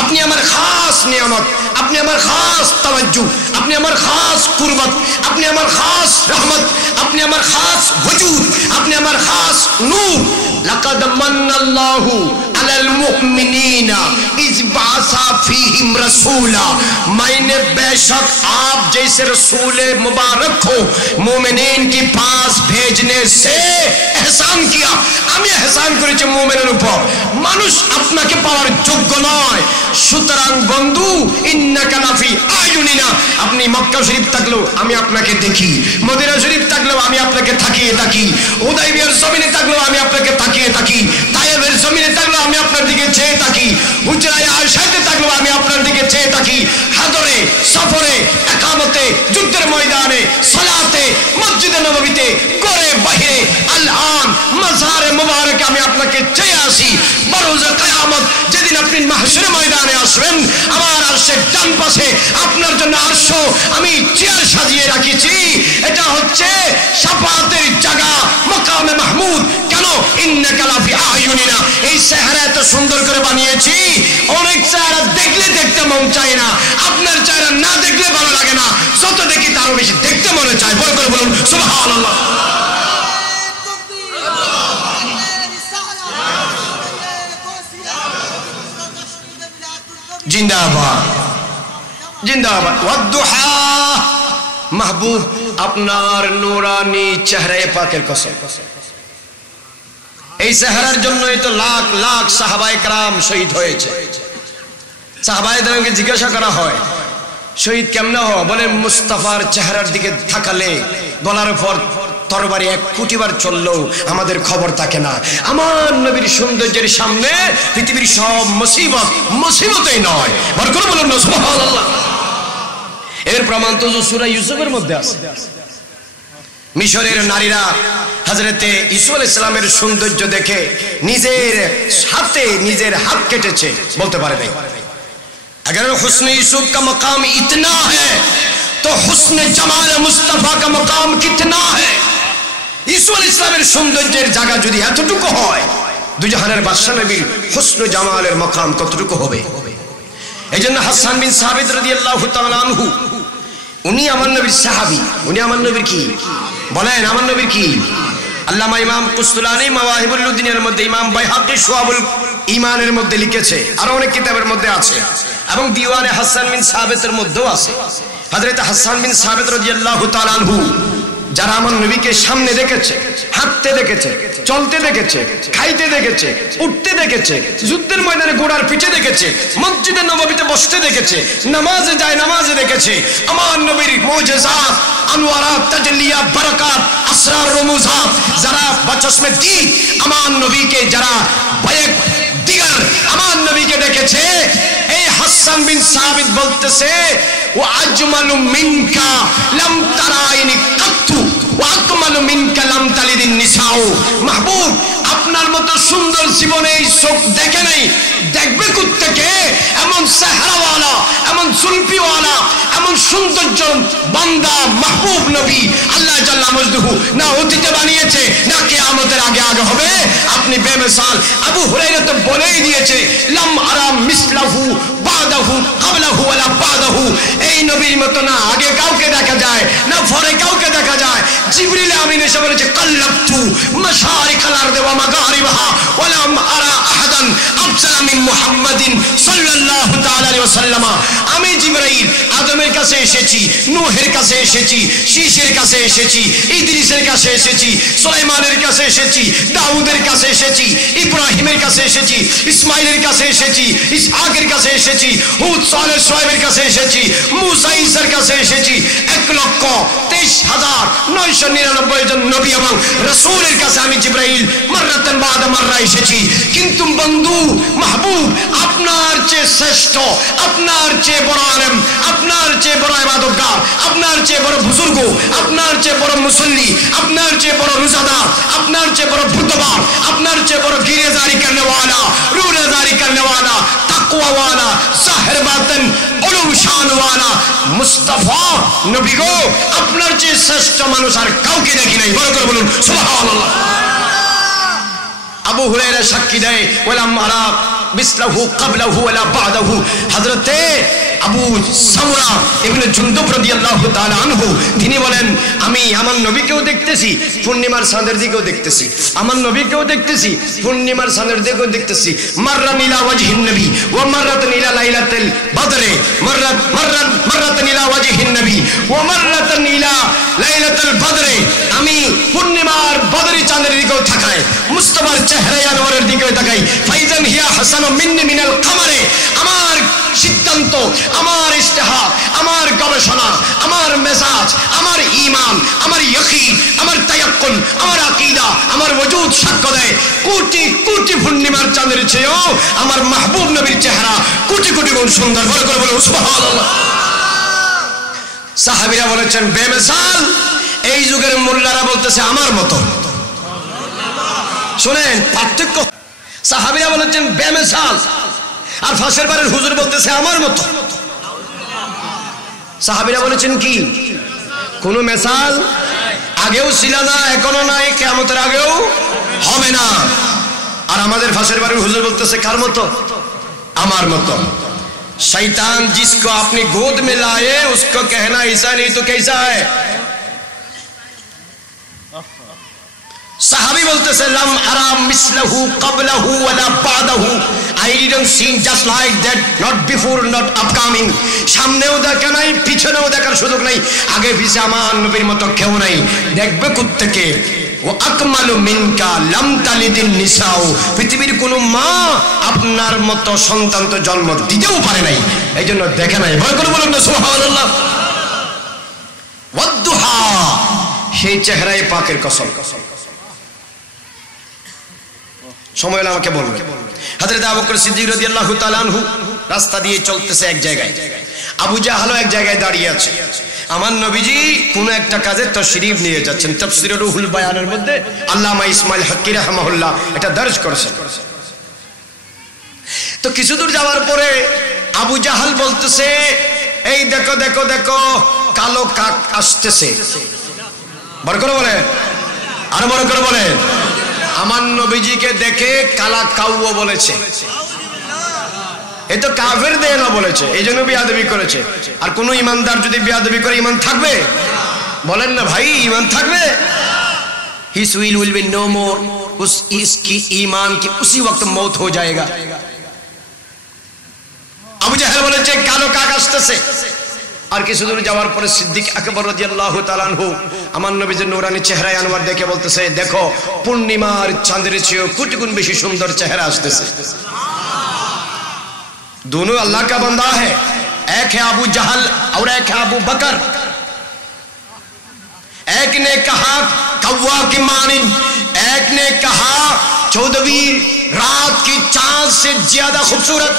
আপনি আমার খাস নিয়ামত, আপনি আমার খাস তাওয়াজ্জু, আপনি আমার খাস কুরবত, আপনি আমার খাস রহমত, আপনি আমার খাস ওজুদ, আপনি আমার খাস নূর। লাকাদ মান্নাল্লাহু আলাল মুমিনিনা ইজ বাসা ফীহিম রাসূলা। मैंने बेशक आप जैसे रसूल मुबारक को मोमिनीन के पास भेजने से एहसान किया। আমি এহসান করেছি মুমিনের উপর, মানুষ আপনাকে পাওয়ার যোগ্য নয়। সুতরাং বন্ধু, ইন্নাকা লাফি আয়ুনিনা। আপনি মক্কা শরীফ থাকলেও আমি আপনাকে দেখি, মদিনা শরীফ থাকলেও আমি আপনাকে তাকিয়ে থাকি, হুদাইবিয়ার জমিনে থাকলেও আমি আপনাকে তাকিয়ে থাকি, তায়েফের জমিনে থাকলেও আমি আপনার দিকে চেয়ে থাকি, হুজরায়ে আয়েশাতে থাকলেও আমি আপনার দিকে চেয়ে থাকি। হাদরে, সফরে, একামতে, যুদ্ধের ময়দানে, সালাতে, মসজিদে নববীতে, করে বাহিরে, আল-আন মাজারে মুবারকে আমি আপনাকে চেয়ে আসি। বরোজে কিয়ামত যেদিন আপনি মাহশরে ময়দানে আসবেন, আমার আরশের ডান পাশে আপনার জন্য আরশ আমি চেয়ার সাজিয়ে রাখিছি। এটা হচ্ছে শাফাআতের জায়গা, মাকামে মাহমুদ। কেন? ইন্নাকা লাফি আয়ুনিনা। এই চেহারা এত সুন্দর করে বানিয়েছি, অনেক চেহারা দেখলে দেখতে মন চায় না, আপনার চেহারা না দেখলে ভালো লাগে না, যত দেখি তারও বেশি দেখতে মনে চায়। বড় করে বলুন সুবহানাল্লাহ। জিন্দাবাদ, জিন্দাবাদ। ওয়াদ্দুহা, মাহবুব আপনার নূরানি চেহারায়ে পাকের কসম। এই চেহারার জন্যই তো লাখ লাখ সাহাবায়ে কেরাম শহীদ হয়েছে। সাহাবায়ে কেরামকে জিজ্ঞাসা করা হয় শহীদ কেমনে হয়, বলে মুস্তাফার চেহারার দিকে তাকালে গলার উপর তরবারি 1 কোটি বার চললেও আমাদের খবর থাকে না। আমার নবীর সৌন্দর্যের সামনে পৃথিবীর সব মুসিবতই নয়। বরকত বলুন না সুবহানাল্লাহ। এর প্রমাণ তো সূরা ইউসুফের মধ্যে আছে। মিশরের নারীরা হযরতে ইউসুফ আলাইহিস সালামের সৌন্দর্য দেখে নিজের হাত কেটেছে, বলতে পারে নাই। अगर हुस्न यूसुफ का मकाम इतना है तो हुस्न जमाल मुस्तफा का मकाम कितना है। यूसुफ अलैहिस सालामेর সৌন্দর্যের জায়গা যদি এতটুকু হয়, দুজাহানের বাদশা নবীর হুসন জামালের মাকাম কতটুকু হবে। এইজন্য হাসান বিন সাবিত রাদিয়াল্লাহু তাআলা আনহু, উনি আমার নবীর সাহাবী। উনি আমার নবীর কি বলেন? আমার নবীর কি? আল্লামা ইমাম কুসতুলানি মাওয়াহিবুল লুদ্দিনের মধ্যে, ইমাম বাইহাকি শুআবুল ঈমানের মধ্যে লিখেছে, আর অনেক কিতাবের মধ্যে আছে, এবং দিওয়ানে হাসান বিন সাবিতের মধ্যেও আছে। হযরত হাসান বিন সাবিত রাদিয়াল্লাহু তাআলা আনহু যারা আমার নবীকে সামনে দেখেছে, হাঁটতে দেখেছে, চলতে দেখেছে, খাইতে দেখেছে, উঠতে দেখেছে, যুদ্ধের ময়দানে ঘোড়ার পিঠে দেখেছে, মসজিদে নববীতে বসতে দেখেছে, নামাজে যায় নামাজে দেখেছে, আমার নবীর মুজিজাত, আনওয়ারাত, তাজল্লিয়াত, বারাকাত, আসরার, রুমুজাত যারা বচসমে দি আমার নবীকে যারা বাইক দিগার আমার নবীকে দেখেছে, এই হাসান বিন সাবিত বলতেছে ওয়া আজমালু মিনকা লাম তারাইনি কাত্তু ওয়া আকমালু মিনকা লাম তালিদিন নিসাউ। মাহবুব, আপনার মতো সুন্দর জীবনে এই চোখ দেখে নাই, দেখবে কোত্থেকে? এমন চেহারাওয়ালা, এমন জুলফিওয়ালা, এমন সৌন্দর্য বান্দা মাহবুব নবী আল্লাহ জাল্লা মজদুহু না অতীতে বানিয়েছে না কিয়ামতের আগে হবে। আপনি বেমিসাল। আবু হুরায়রা তো বলেই দিয়েছে, লাম আরা মিসলাহু বাদাহু ক্বাবলাহু ওয়ালা বাদাহু। এই নবীর মতো না আগে কাউকে দেখা যায় না পরে কাউকে দেখা যায়। জিবরিল আমিন এসে বলেছে, কাল্লাবতু মাশারিকাল আরদি ওয়া মাগারিবাহা ওয়া লাম আরা আহাদান আফজালা মিন মুহাম্মাদিন সাল্লাল্লাহু তাআলা আলাইহি ওয়াসাল্লাম। আমি জিবরাইল আদমের কাছে এসেছি, নূহের কাছে এসেছি, শীশের কাছে এসেছি, ইদ্রিসের কাছে এসেছি, সুলাইমানের কাছে এসেছি, দাউদের কাছে এসেছি, ইব্রাহিমের কাছে এসেছি, ইসমাইলের কাছে এসেছি, ইসহাকের কাছে এসেছি, হুদ, সালেহ, শুআয়বের কাছে এসেছি, মুসা, ঈসার কাছে এসেছি। 1,23,999 জন নবী এবং রাসূলের কাছে আমি জিবরাইল মাররাতান বাদা মাররা এসেছি। কিন্তু বন্ধু মাহবুব, আপনার চেয়ে শ্রেষ্ঠ, আপনার চেয়ে বড় আলেম, আপনার চেয়ে বড় ইবাদতগার, আপনার চেয়ে বড় বুজুর্গ, আপনার চেয়ে বড় মুসল্লি, আপনার চেয়ে বড় রোজাদার, আপনার চেয়ে বড় ভূতবার, আপনার চেয়ে বড় গিরেজারি করনেওয়ালা, রুজাদারি করনেওয়ালা, তাকওয়াওয়ালা, জাহির বাতিন উলুম শানওয়ালা মুস্তাফা নবী গো, আপনার চেয়ে শ্রেষ্ঠ মানুষ আর কাউকে দেখি নাই। বড় করে বলুন সুবহানাল্লাহ। আবু হুরায়রা সাক্ষী দেয়, ওয়ালাম আরা মিসলাহু ক্বাবলাহু ওয়ালা বাদাহু। হযরতে আবু সামরা ইবনে জুনদুব রাদিয়াল্লাহু তাআলা আনহু তিনি বলেন, আমি আমার নবীকেও দেখতেছি, পূর্ণিমার চাঁদের দিকেও দেখতেছি, আমার নবীকেও দেখতেছি, পূর্ণিমার চাঁদের দিকেও দেখতেছি। মাররান ইলা ওয়াজহিন নবী ওয়া মাররাতান ইলা লাইলাতিল বদরে, মাররাতান ইলা ওয়াজহিন নবী ওয়া মাররাতান ইলা লাইলাতিল বদরে। আমি পূর্ণিমার বদরি চাঁদের দিকেও তাকাই, মুস্তাফার চেহারায় আনোয়ারের দিকেও তাকাই। ফাইজান হিয়া হাসানু মিন্নি মিনাল কামারে। আমার সিদ্ধান্ত, আমার ইজতিহাদ, আমার গবেষণা, আমার মেজাজ, আমার ঈমান, আমার ইয়াকিন, আমার তায়াক্কুন, আমার আকীদা, আমার ওজুদ সাক্ষ্য দেয় কোটি কোটি পূর্ণিমার চাঁদের চেয়েও আমার মাহবুব নবীর চেহারা কোটি কোটি গুণ সুন্দর। বলে করে বলে সুবহানাল্লাহ। সাহাবীরা বলেছেন বেমিসাল। এই যুগের মোল্লারা বলতেছে আমার মতো। শুনেন পার্থক্য। সাহাবীরা বলেছেন বেমিসাল, আর ফাঁসের বারের হুজুর বলতেছে আমার মতো। সাহাবীরা বলেছেন কি কোন মেসাল আগেও ছিল না, এখনো নাই, কিয়ামতের আগেও হবে না। আর আমাদের ফাঁসের বারের হুজুর বলতেছে কার মতো? আমার মতো। शैतान जिसको अपनी गोद में लाए उसको कहना ऐसा नहीं तो कैसा है। साहबी बोलते से लम अरा मिसलहु क़ब्लहु वला बादहु। I didn't see just like that, not before, not upcoming। সামনেও দেখা নাই, পিছনেও দেখার সুযোগ নাই, আগে পিছে আমার নবীর মতো কেউ নাই। দেখবে কোত্থেকে? ও আকমালু মিনকা লাম তালিদিন নিসাউ। পৃথিবীর কোনো মা আপনার মতো সন্তান তো জন্ম দিতেও পারে নাই, এই জন্য দেখে নাই। ভয় করে বলুন না সুবহানাল্লাহ। ওয়াদ্দুহা, সেই চেহারায় পাকের কসম। সময় হলে আমাকে বলবেন। হযরত আবু বকর সিদ্দিক রাদিয়াল্লাহু তাআলা আনহু রাস্তা দিয়ে চলতেছে এক জায়গায়, আবু জাহলও এক জায়গায় দাঁড়িয়ে আছে। আমার নবীজি কোন একটা কাজে তাশরীফ নিয়ে যাচ্ছেন। তাফসীরে রুহুল বায়ানের মধ্যে আল্লামা ইসমাইল হক্কি রাহমাহুল্লাহ এটা দর্জ করেছেন। তো কিছু দূর যাওয়ার পরে আবু জাহল বলতেছে, এই দেখো দেখো দেখো কালো কাক আসতেছে। বড় করে বলে, আরো বড় করে বলে। আমার নবীজিকে দেখে কালা কাউও বলেছে। এই তো কাফেরদের না বলেছে, এই জন্য বিয়াদবি করেছে। আর কোন ইমানদার যদি বিয়াদবি করে ইমান থাকবে? বলেন না ভাই, ইমান থাকবে? His will be no more, इसकी ईमान की उसी वक्त मौत हो जाएगा। আবু জাহেল বলেছে কালো কাক আসতেছে। আর কিছু দূর যাওয়ার পরে সিদ্দিক আকবর রাদিয়াল্লাহু তাআলা আনহু আমার নবীর নূরানি চেহারায় আনোয়ার দেখে বলতেছে, দেখো পূর্ণিমার চাঁদের চেয়ে কোটি গুণ বেশি সুন্দর চেহারা আসতেছে। दोनों अल्लाह का बंदा है, एक है अबू जहल और एक है अबू बकर। एक ने कहा कौवा की मानिंद, एक ने कहा 14वीं रात की चांद से ज्यादा खूबसूरत।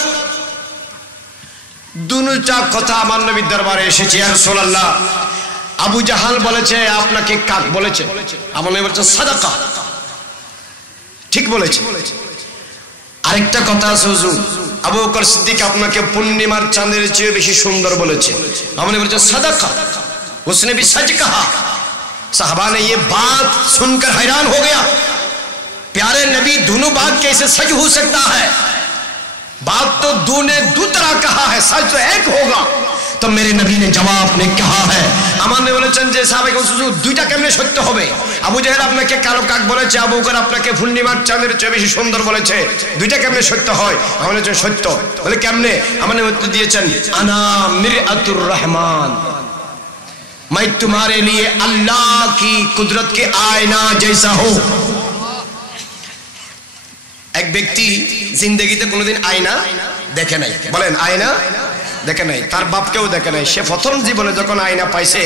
দুটা কথা আমার নবীর দরবারে এসেছে। ইয়া রাসূলুল্লাহ, আবু জাহাল বলেছে আপনাকে কাক বলেছে, আমার নবী বলেছে সাদাকা, ঠিক বলেছে। আরেকটা কথা আছে হুজুর, আবু বকর সিদ্দিক আপনাকে পূর্ণিমার চাঁদের চেয়ে বেশি সুন্দর বলেছে, আমার নবী বলেছে সাদাকা, उसने भी सच कहा। साहबा ने ये बात सुनकर हैरान हो गया, प्यारे नबी दोनों बात कैसे सच हो सकता है? बात तो दो ने दो तरह कहा है, सच तो एक होगा। तो मेरे नबी ने जवाब ने कहा है, আমার নবী বলেছেন যে সাহাবায়ে হুজুর দুইটা কেমনে সত্য হবে? আবু জাহেল আপনাকে কালো কাক বলেছে, আবু বকর আপনাকে পূর্ণিমার চাঁদের চেয়ে বেশি সুন্দর বলেছে, দুইটা কেমনে সত্য হয়? আমার নবী সত্য বলে কেমনে? আমার নবী উত্তর দিয়েছেন, আনা মিরআতুর রহমান, मैं तुम्हारे लिए अल्लाह की कुदरत के आईना जैसा हूं। एक व्यक्ति जिंदगीতে কোনোদিন আয়না দেখে নাই, বলেন আয়না দেখে নাই, তার বাপকেও দেখে নাই। সে প্রথম জীবনে যখন আয়না পাইছে,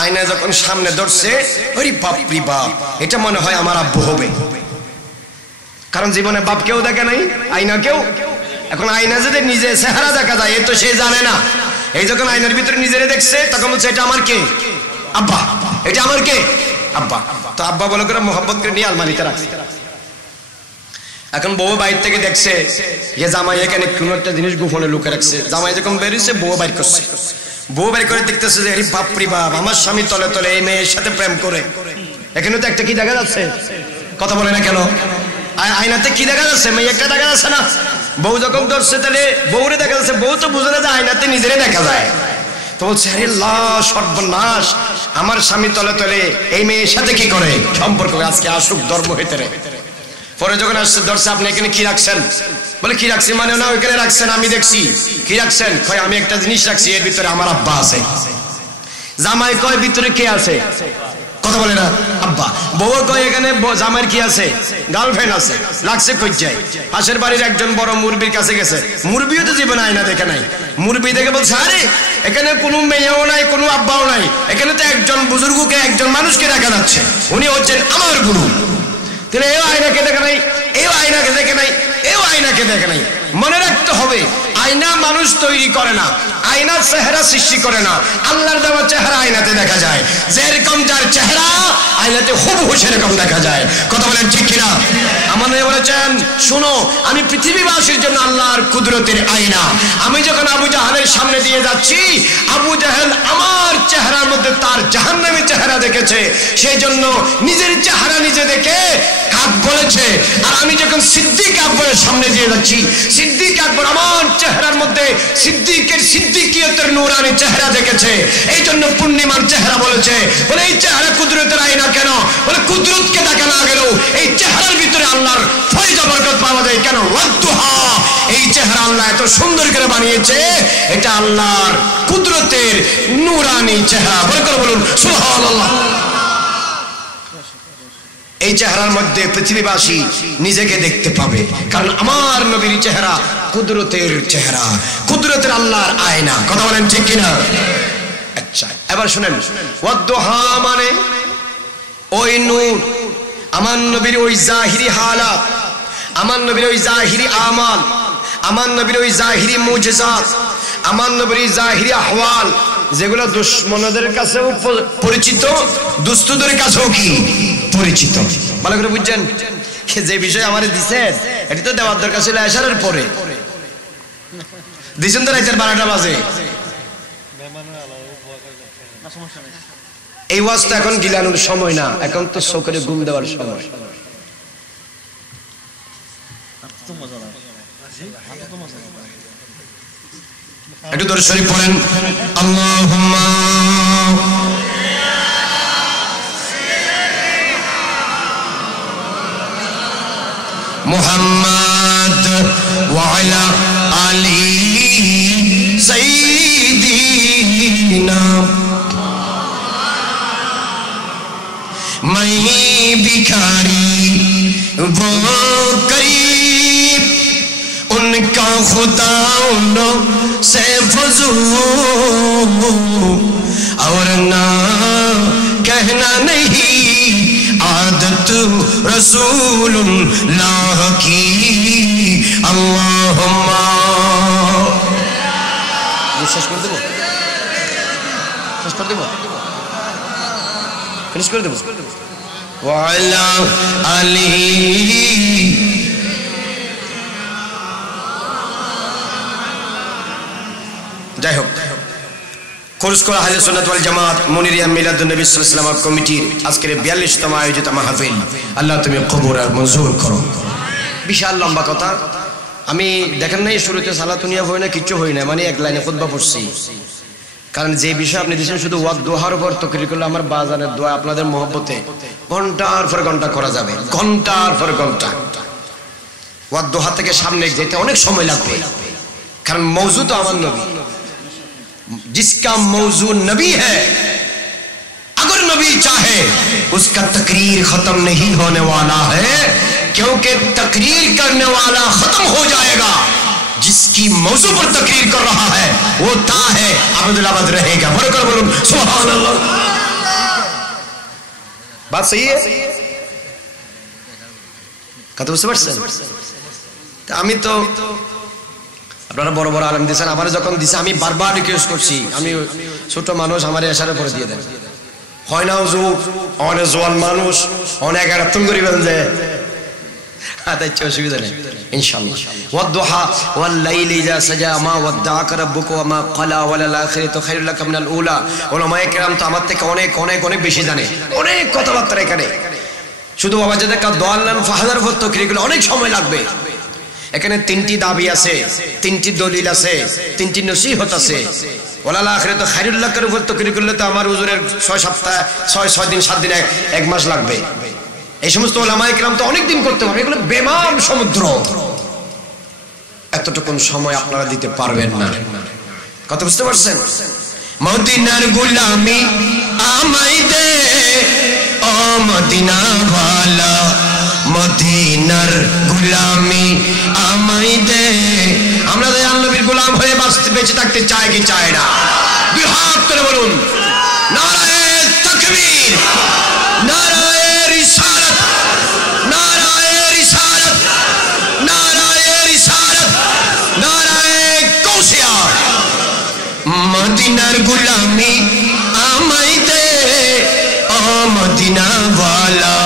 আয়না যখন সামনে ধরছে, ওরে বাপ রে বাপ, এটা মনে হয় আমার আব্বু হবে। কারণ জীবনে বাপকেও দেখে নাই, আয়নাকেও। এখন আয়না যদি নিজে চেহারা দেখা যায়, এ তো সে জানে না। এই যখন আয়নার ভিতরে নিজেরে দেখছে, তখন বলছে এটা আমার কে? আব্বা। এটা আমার কে? আব্বা। তো আব্বা বলে করে মোহাম্মত করে নিয়ে আলমারিতে রাখছে। এখন বউ বাইরে থেকে দেখছে যে জামাই এখানে কোন একটা জিনিস গোপনে লুকিয়ে রাখছে। জামাই যখন বেরিয়েছে, বউ বাইর করছে। বউ বাইর করে দেখতেছে যে বাপ রে বাপ, আমার স্বামী তলে তলে এই মেয়ের সাথে প্রেম করে। এখানে তো একটা কি দেখা যাচ্ছে? কথা বলে না কেন? আয়নাতে কি দেখা যাচ্ছে? মেয়ে একটা দেখা যাচ্ছে না? বউ যখন ধরছে, তাহলে বউরে দেখা যাচ্ছে। বউ তো বুঝে না যে আয়নাতে নিজেরে দেখা যায়। তো বলছে আরে লাশ, সর্বনাশ, আমার স্বামী তলে তলে এই মেয়ের সাথে কি করে সম্পর্ক, আজকে আসুক ধর্ম হইতে রে। পরে যখন আসছে ধরছে, আপনি এখানে কি রাখছেন? বলে কি রাখছি মানে? না ওইখানে রাখছেন, আমি দেখছি। কি রাখছেন? কয় আমি একটা জিনিস রাখছি, এর ভিতরে আমার আব্বা আছে। জামাই কয় ভিতরে কে আছে? কথা বলে না, আব্বা। বউ কয় এখানে জামাইয়ের কি আছে? গার্লফ্রেন্ড আছে। লাগছে কই যায়? পাশের বাড়ির একজন বড় মুরব্বির কাছে গেছে। মুরব্বিও তো জীবনে আয়না দেখে নাই। মুরব্বি দেখে বলছে আরে এখানে কোনো মেয়েও নাই, কোনো আব্বাও নাই, এখানে তো একজন বুজুর্গকে, একজন মানুষকে দেখা যাচ্ছে, উনি হচ্ছেন আমার গুরু। তাহলে এও আয়নাকে দেখে নাই, এও আয়নাকে দেখে নাই, এও আয়নাকে দেখে নাই। মনে রাখতে হবে, আয়না মানুষ তৈরি করে না, আয়না চেহারা সৃষ্টি করে না। আল্লাহর দেওয়া চেহারা আয়নাতে দেখা যায়। যেরকম যার চেহারা আয়নাতে হুবহু সেরকম দেখা যায়। কথা বলেন ঠিক কিনা? আমার নবী বলেছেন, শুনো, আমি পৃথিবীবাসীর জন্য আল্লাহর কুদরতের আয়না। আমি যখন আবু জাহেলের সামনে দিয়ে যাচ্ছি, আবু জাহেল আমার চেহারার মধ্যে তার জাহান্নামী চেহারা দেখেছে, সেই জন্য নিজের চেহারা নিজে দেখে কাক বলেছে। আর আমি যখন সিদ্দিক আকবরের সামনে দিয়ে যাচ্ছি, সিদ্দিক আকবর আমার চেহারার মধ্যে সিদ্দিকিয়তের নূরানি চেহারা দেখেছে, এই জন্য পূর্ণিমার চেহারা বলেছে। বলে এই চেহারা কুদরতের আয়না কেন? বলে কুদরতকে দেখা না গেলেও এই চেহারার ভিতরে আল্লাহর ফয়জ বরকত পাওয়া যায়। কেন? ওয়াদ্দুহা, এই চেহারা আল্লাহ এত সুন্দর করে বানিয়েছে, এটা আল্লাহর কুদরতের নূরানি চেহারা। বলে করে বলুন সুবহানাল্লাহ। এই চেহারার মধ্যে পৃথিবীবাসী নিজেকে দেখতে পাবে, কারণ আমার নবীর চেহারা কুদরতের চেহারা, কুদরতের আল্লাহর আয়না। কথা বলেন ঠিক কিনা? আচ্ছা, এবার শুনেন, ওয়াদ্দুহা মানে ওই নূর, আমার নবীর ওই জাহিরি হালাত, আমার নবীর ওই জাহিরি আমাল, আমার নবীর ওই জাহিরি মুজিজাত, আমার নবীর জাহিরি আহওয়াল, যেগুলো দুশমনদের কাছেও পরিচিত, দুষ্টদের কাছেও কি পরিচিত। ভালো করে বুঝছেন? যে বিষয় আমারে দিচ্ছেন এটি তো দেওয়ার দরকার ছিল এশারের পরে, দিচ্ছেন তো রাতের 12টা বাজে। এই ওয়াজ তো এখন গিলানোর সময় না, এখন তো চোখের ঘুম দেওয়ার সময়। একটু দরুদ শরীফ পড়েন। আল্লাহুম্মা মুহাম্মাদ ওয়া আলা আলি সাইয়্যিদিনা। मैं भिखारी वो करीब उनका खुदा उन्हों से फजूल और ना कहना नहीं आदत रसूलुल्लाह की। अल्लाहुम्मा शेष कर देबो, शेष कर देबो, फिनिश कर देबो। वाला अली যাই হোক, কোরসকোলা আহলে সুন্নাত ওয়াল জামাত মুনিরিয়া মিলাদুন নবী সাল্লাল্লাহু আলাইহি ওয়াসাল্লাম কমিটির আজকের 42তম আয়োজিত মাহফিল আল্লাহ তুমি কবুল আর মঞ্জুর করো। বিশাল লম্বা কথা, আমি দেখেন নাই শুরুতে সালাতুনিয়া হই না, কিচ্ছু হই না, মানে এক লাইনে খুতবা পড়ছি। কারণ যে বিষয় আপনি দিয়েছেন শুধু ওয়াদ দোহার উপর তকরির করলে আমার বাজানের দোয়া আপনাদের মহব্বতে ঘন্টার পর ঘন্টা করা যাবে, ঘন্টার পর ঘন্টা। ওয়াদ দোহা থেকে সামনে যেতে অনেক সময় লাগবে, কারণ মৌজু তো আমার নবী। जिसका मौजू नबी है, अगर नबी चाहे उसका तकरीर खत्म नहीं होने वाला है, क्योंकि तकरीर करने वाला खत्म हो जाएगा, जिसकी मौजू पर तकरीर कर रहा है वो ता है अब्दुल्लाबाद रहेगा। बरकर बोलो सुभान अल्लाह। बात सही है? कत बुझते पारছেন? আমি তো আপনারা বড় বড় আলেম দিয়েছেন, আমার যখন দিছে আমি বারবার রিকোয়েস্ট করছি, আমি ছোট মানুষ, আমার এশারে পরে দিয়ে দেন। হয় না হুজুর, অনেক জোয়ান মানুষ, অনেক এরাতুন করিবেন যে আচ্ছা অসুবিধা নেই ইনশাআল্লাহ। ওয়াদ-দুহা ওয়াল-লাইলি ইযা সাজা মা ওয়াদ্দাআকা রাব্বুকা ওয়া মা ক্বালা ওয়াল আখিরাতু খায়রুল লাকা মিনাল উলা। উলামায়ে কেরাম তো আমার থেকে অনেক অনেক অনেক বেশি জানে, অনেক কথাবার্তা এখানে। শুধু বাবা যাদের কা দোয়াল্লান ফাহাদার ভর্ত ক্রিয়াগুলো অনেক সময় লাগবে। এখানে 3টি দাবি আছে, 3টি দলিল আছে, 3টি নসিহত আছে। ওয়ালাল আখিরাতু খায়রুল লাকার উপর তকরির করলে তো আমার হুজুরের 6 সপ্তাহ 6 দিন 7 দিন 1 মাস লাগবে। এই সমস্ত উলামায়ে কেরাম তো অনেক দিন করতে হবে, এগুলো বেমান সমুদ্র, এতটুকুন সময় আপনারা দিতে পারবেন না। কথা বুঝতে পারছেন? মদিনার গোলামি আমায় দে ও মদিনা ওয়ালা, মদিনার গোলামি আমায় দে। আমরা তো আল্লাহর নবীর গোলাম হয়ে বেঁচে থাকতে চাই কি চাই না? দুই হাত তুলে বলুন নারায়ে তাকবীর, নারায়ে রিসালাত, নারায়ে রিসালাত, নারায়ে রিসালাত, নারায়ে কৌসিয়া। মদিনার গোলামি আমায় দে ও মদিনা ওয়ালা,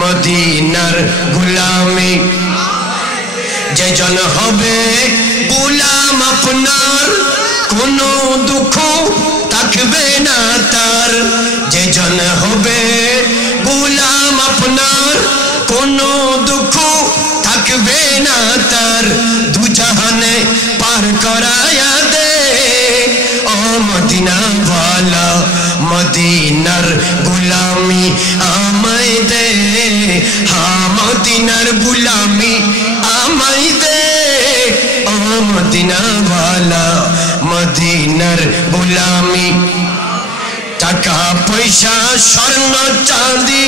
মদিনার গোলামি। যেজন হবে গোলাম আপনার কোনো দুঃখ থাকবে না তার। যেজন হবে গোলাম আপনার কোনো দুঃখ থাকবে না তার। দু জাহানে পার করায়া দে ও মদিনা ওয়ালা, মদিনার গোলামি আমায় দে। হ্যাঁ মদিনার গোলামি আমায় দে ও মদিনা ওয়ালা, মদিনার গোলামি। টাকা পয়সা স্বর্ণ চাঁদি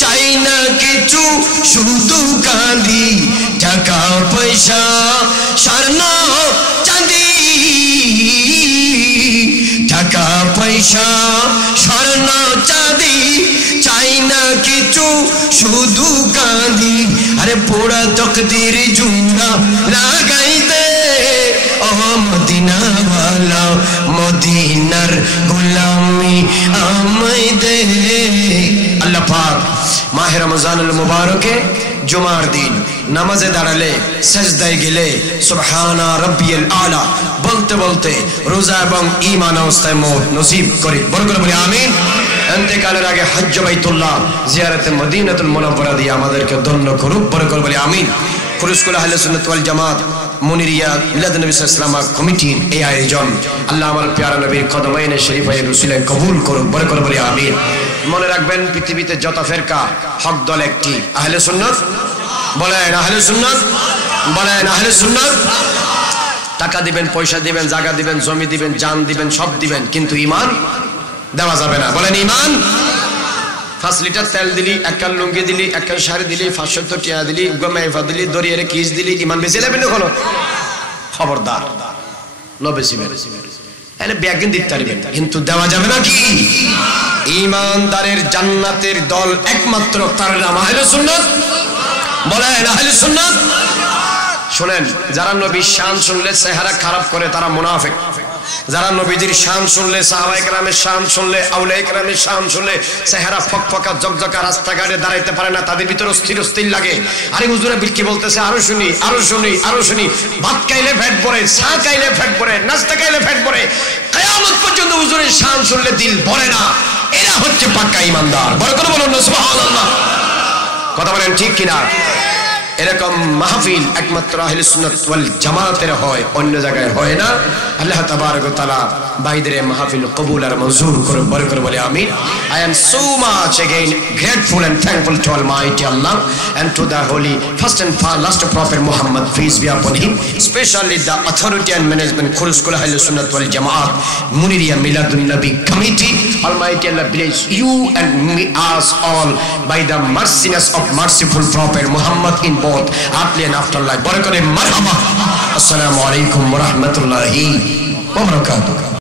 চাই না কিছু, শুধু কাঁদি। টাকা পয়সা স্বর্ণ চাঁদি, টাকা পয়সা স্বর্ণ চাঁদি চাই না শুধু কাঁদি আরে পোড়া তকদির জুড়া লাগাই দে ও মদিনাওয়ালা মদিনার গোলামি আমায় দে আল্লাহ পাক মাহে রমজানুল মুবারকে জুমার দিন নামাজে দাঁড়ালে সেজদায় গেলে সুবহানা রাব্বিয়াল আলা বলতে বলতে রোজা এবং ঈমান অবস্থায় মওত নসিব করে বড় করে বলি আমিন। ইন্তেকালের আগে হজ্জ বাইতুল্লাহ জিয়ারতে মদিনাতুল মুনাওয়ারা দিয়ে আমাদেরকে ধন্য করুক বড় করে বলি আমিন। ফুরুসকুল আহলে সুন্নাত ওয়াল জামাত মুনিরিয়া মিলাদ নবী সাল্লাল্লাহু আলাইহি ওয়াসাল্লাম কমিটির এই আয়োজন আল্লাহ আমার প্যারা নবীর কদমাইনে শরীফে রসুলে কবুল করুক বড় করে বলি আমিন। মনে রাখবেন পৃথিবীতে যত ফেরকা হক দল একটি আহলে সুন্নাত বলেন আহলে সুন্নাত বলেন আহলে সুন্নাত। টাকা দিবেন পয়সা দিবেন জায়গা দিবেন জমি দিবেন জান দিবেন সব দিবেন কিন্তু ঈমান দেওয়া যাবে না বলেন ঈমান। 5 লিটার তেল দিলি এক কান লুঙ্গি দিলি এক কান শাড়ি দিলি 500 টাকা দিলি গমেফা দিলি দরিয়ারে কিস দিলি ঈমান বেশি লাগবে না কোনো খবরদার লো বেশি এনে ব্যাগিন দিতে পারবেন কিন্তু দেওয়া যাবে না কি ঈমানদারের জান্নাতের দল একমাত্র তার নাম আহলে সুন্নাত বলেন আহলে সুন্নাত। শুনেন যারা নবীর শান শুনলে চেহারা খারাপ করে তারা মুনাফিক, যারা নবীজির শান শুনলে সাহাবায়ে কেরামের শান শুনলে আউলিয়ায়ে কেরামের শান শুনলে চেহারা ফকফকা জকজকা রাস্তাঘাটে দাঁড়াইতে পারে না তাদের ভিতরে অস্থির অস্থির লাগে। আরে হুজুরে কি বলতেছে আরো শুনি আরো শুনি আরো শুনি। ভাত খাইলে পেট ভরে চা খাইলে পেট ভরে নাস্তা খাইলে পেট ভরে কিয়ামত পর্যন্ত হুজুরের শান শুনলে দিল ভরে না। এরা হচ্ছে পাক্কা ঈমানদার বড় করে বলুন সুবহানাল্লাহ। কথা বলেন ঠিক কিনা? এরকম মাহফিল একমাত্র আহলে সুন্নাত ওয়াল জামাতের হয় অন্য জায়গায় হয় না। আল্লাহ তাবারক ওয়া তাআলা বাইদের মাহফিল কবুল আর মঞ্জুর করে বড় করে বলে আমিন। I am so much again grateful and thankful to Almighty Allah and to the holy first and last prophet Muhammad peace be upon him, especially the authority and management Furuskul Ahlus Sunnat wal Jamaat Muniriya Miladun Nabi committee. Almighty Allah bless you and me us all by the merciness of merciful prophet Muhammad in both earthly and afterlife. Barakatuh marhaba. Assalamu alaikum wa rahmatullahi wa barakatuh.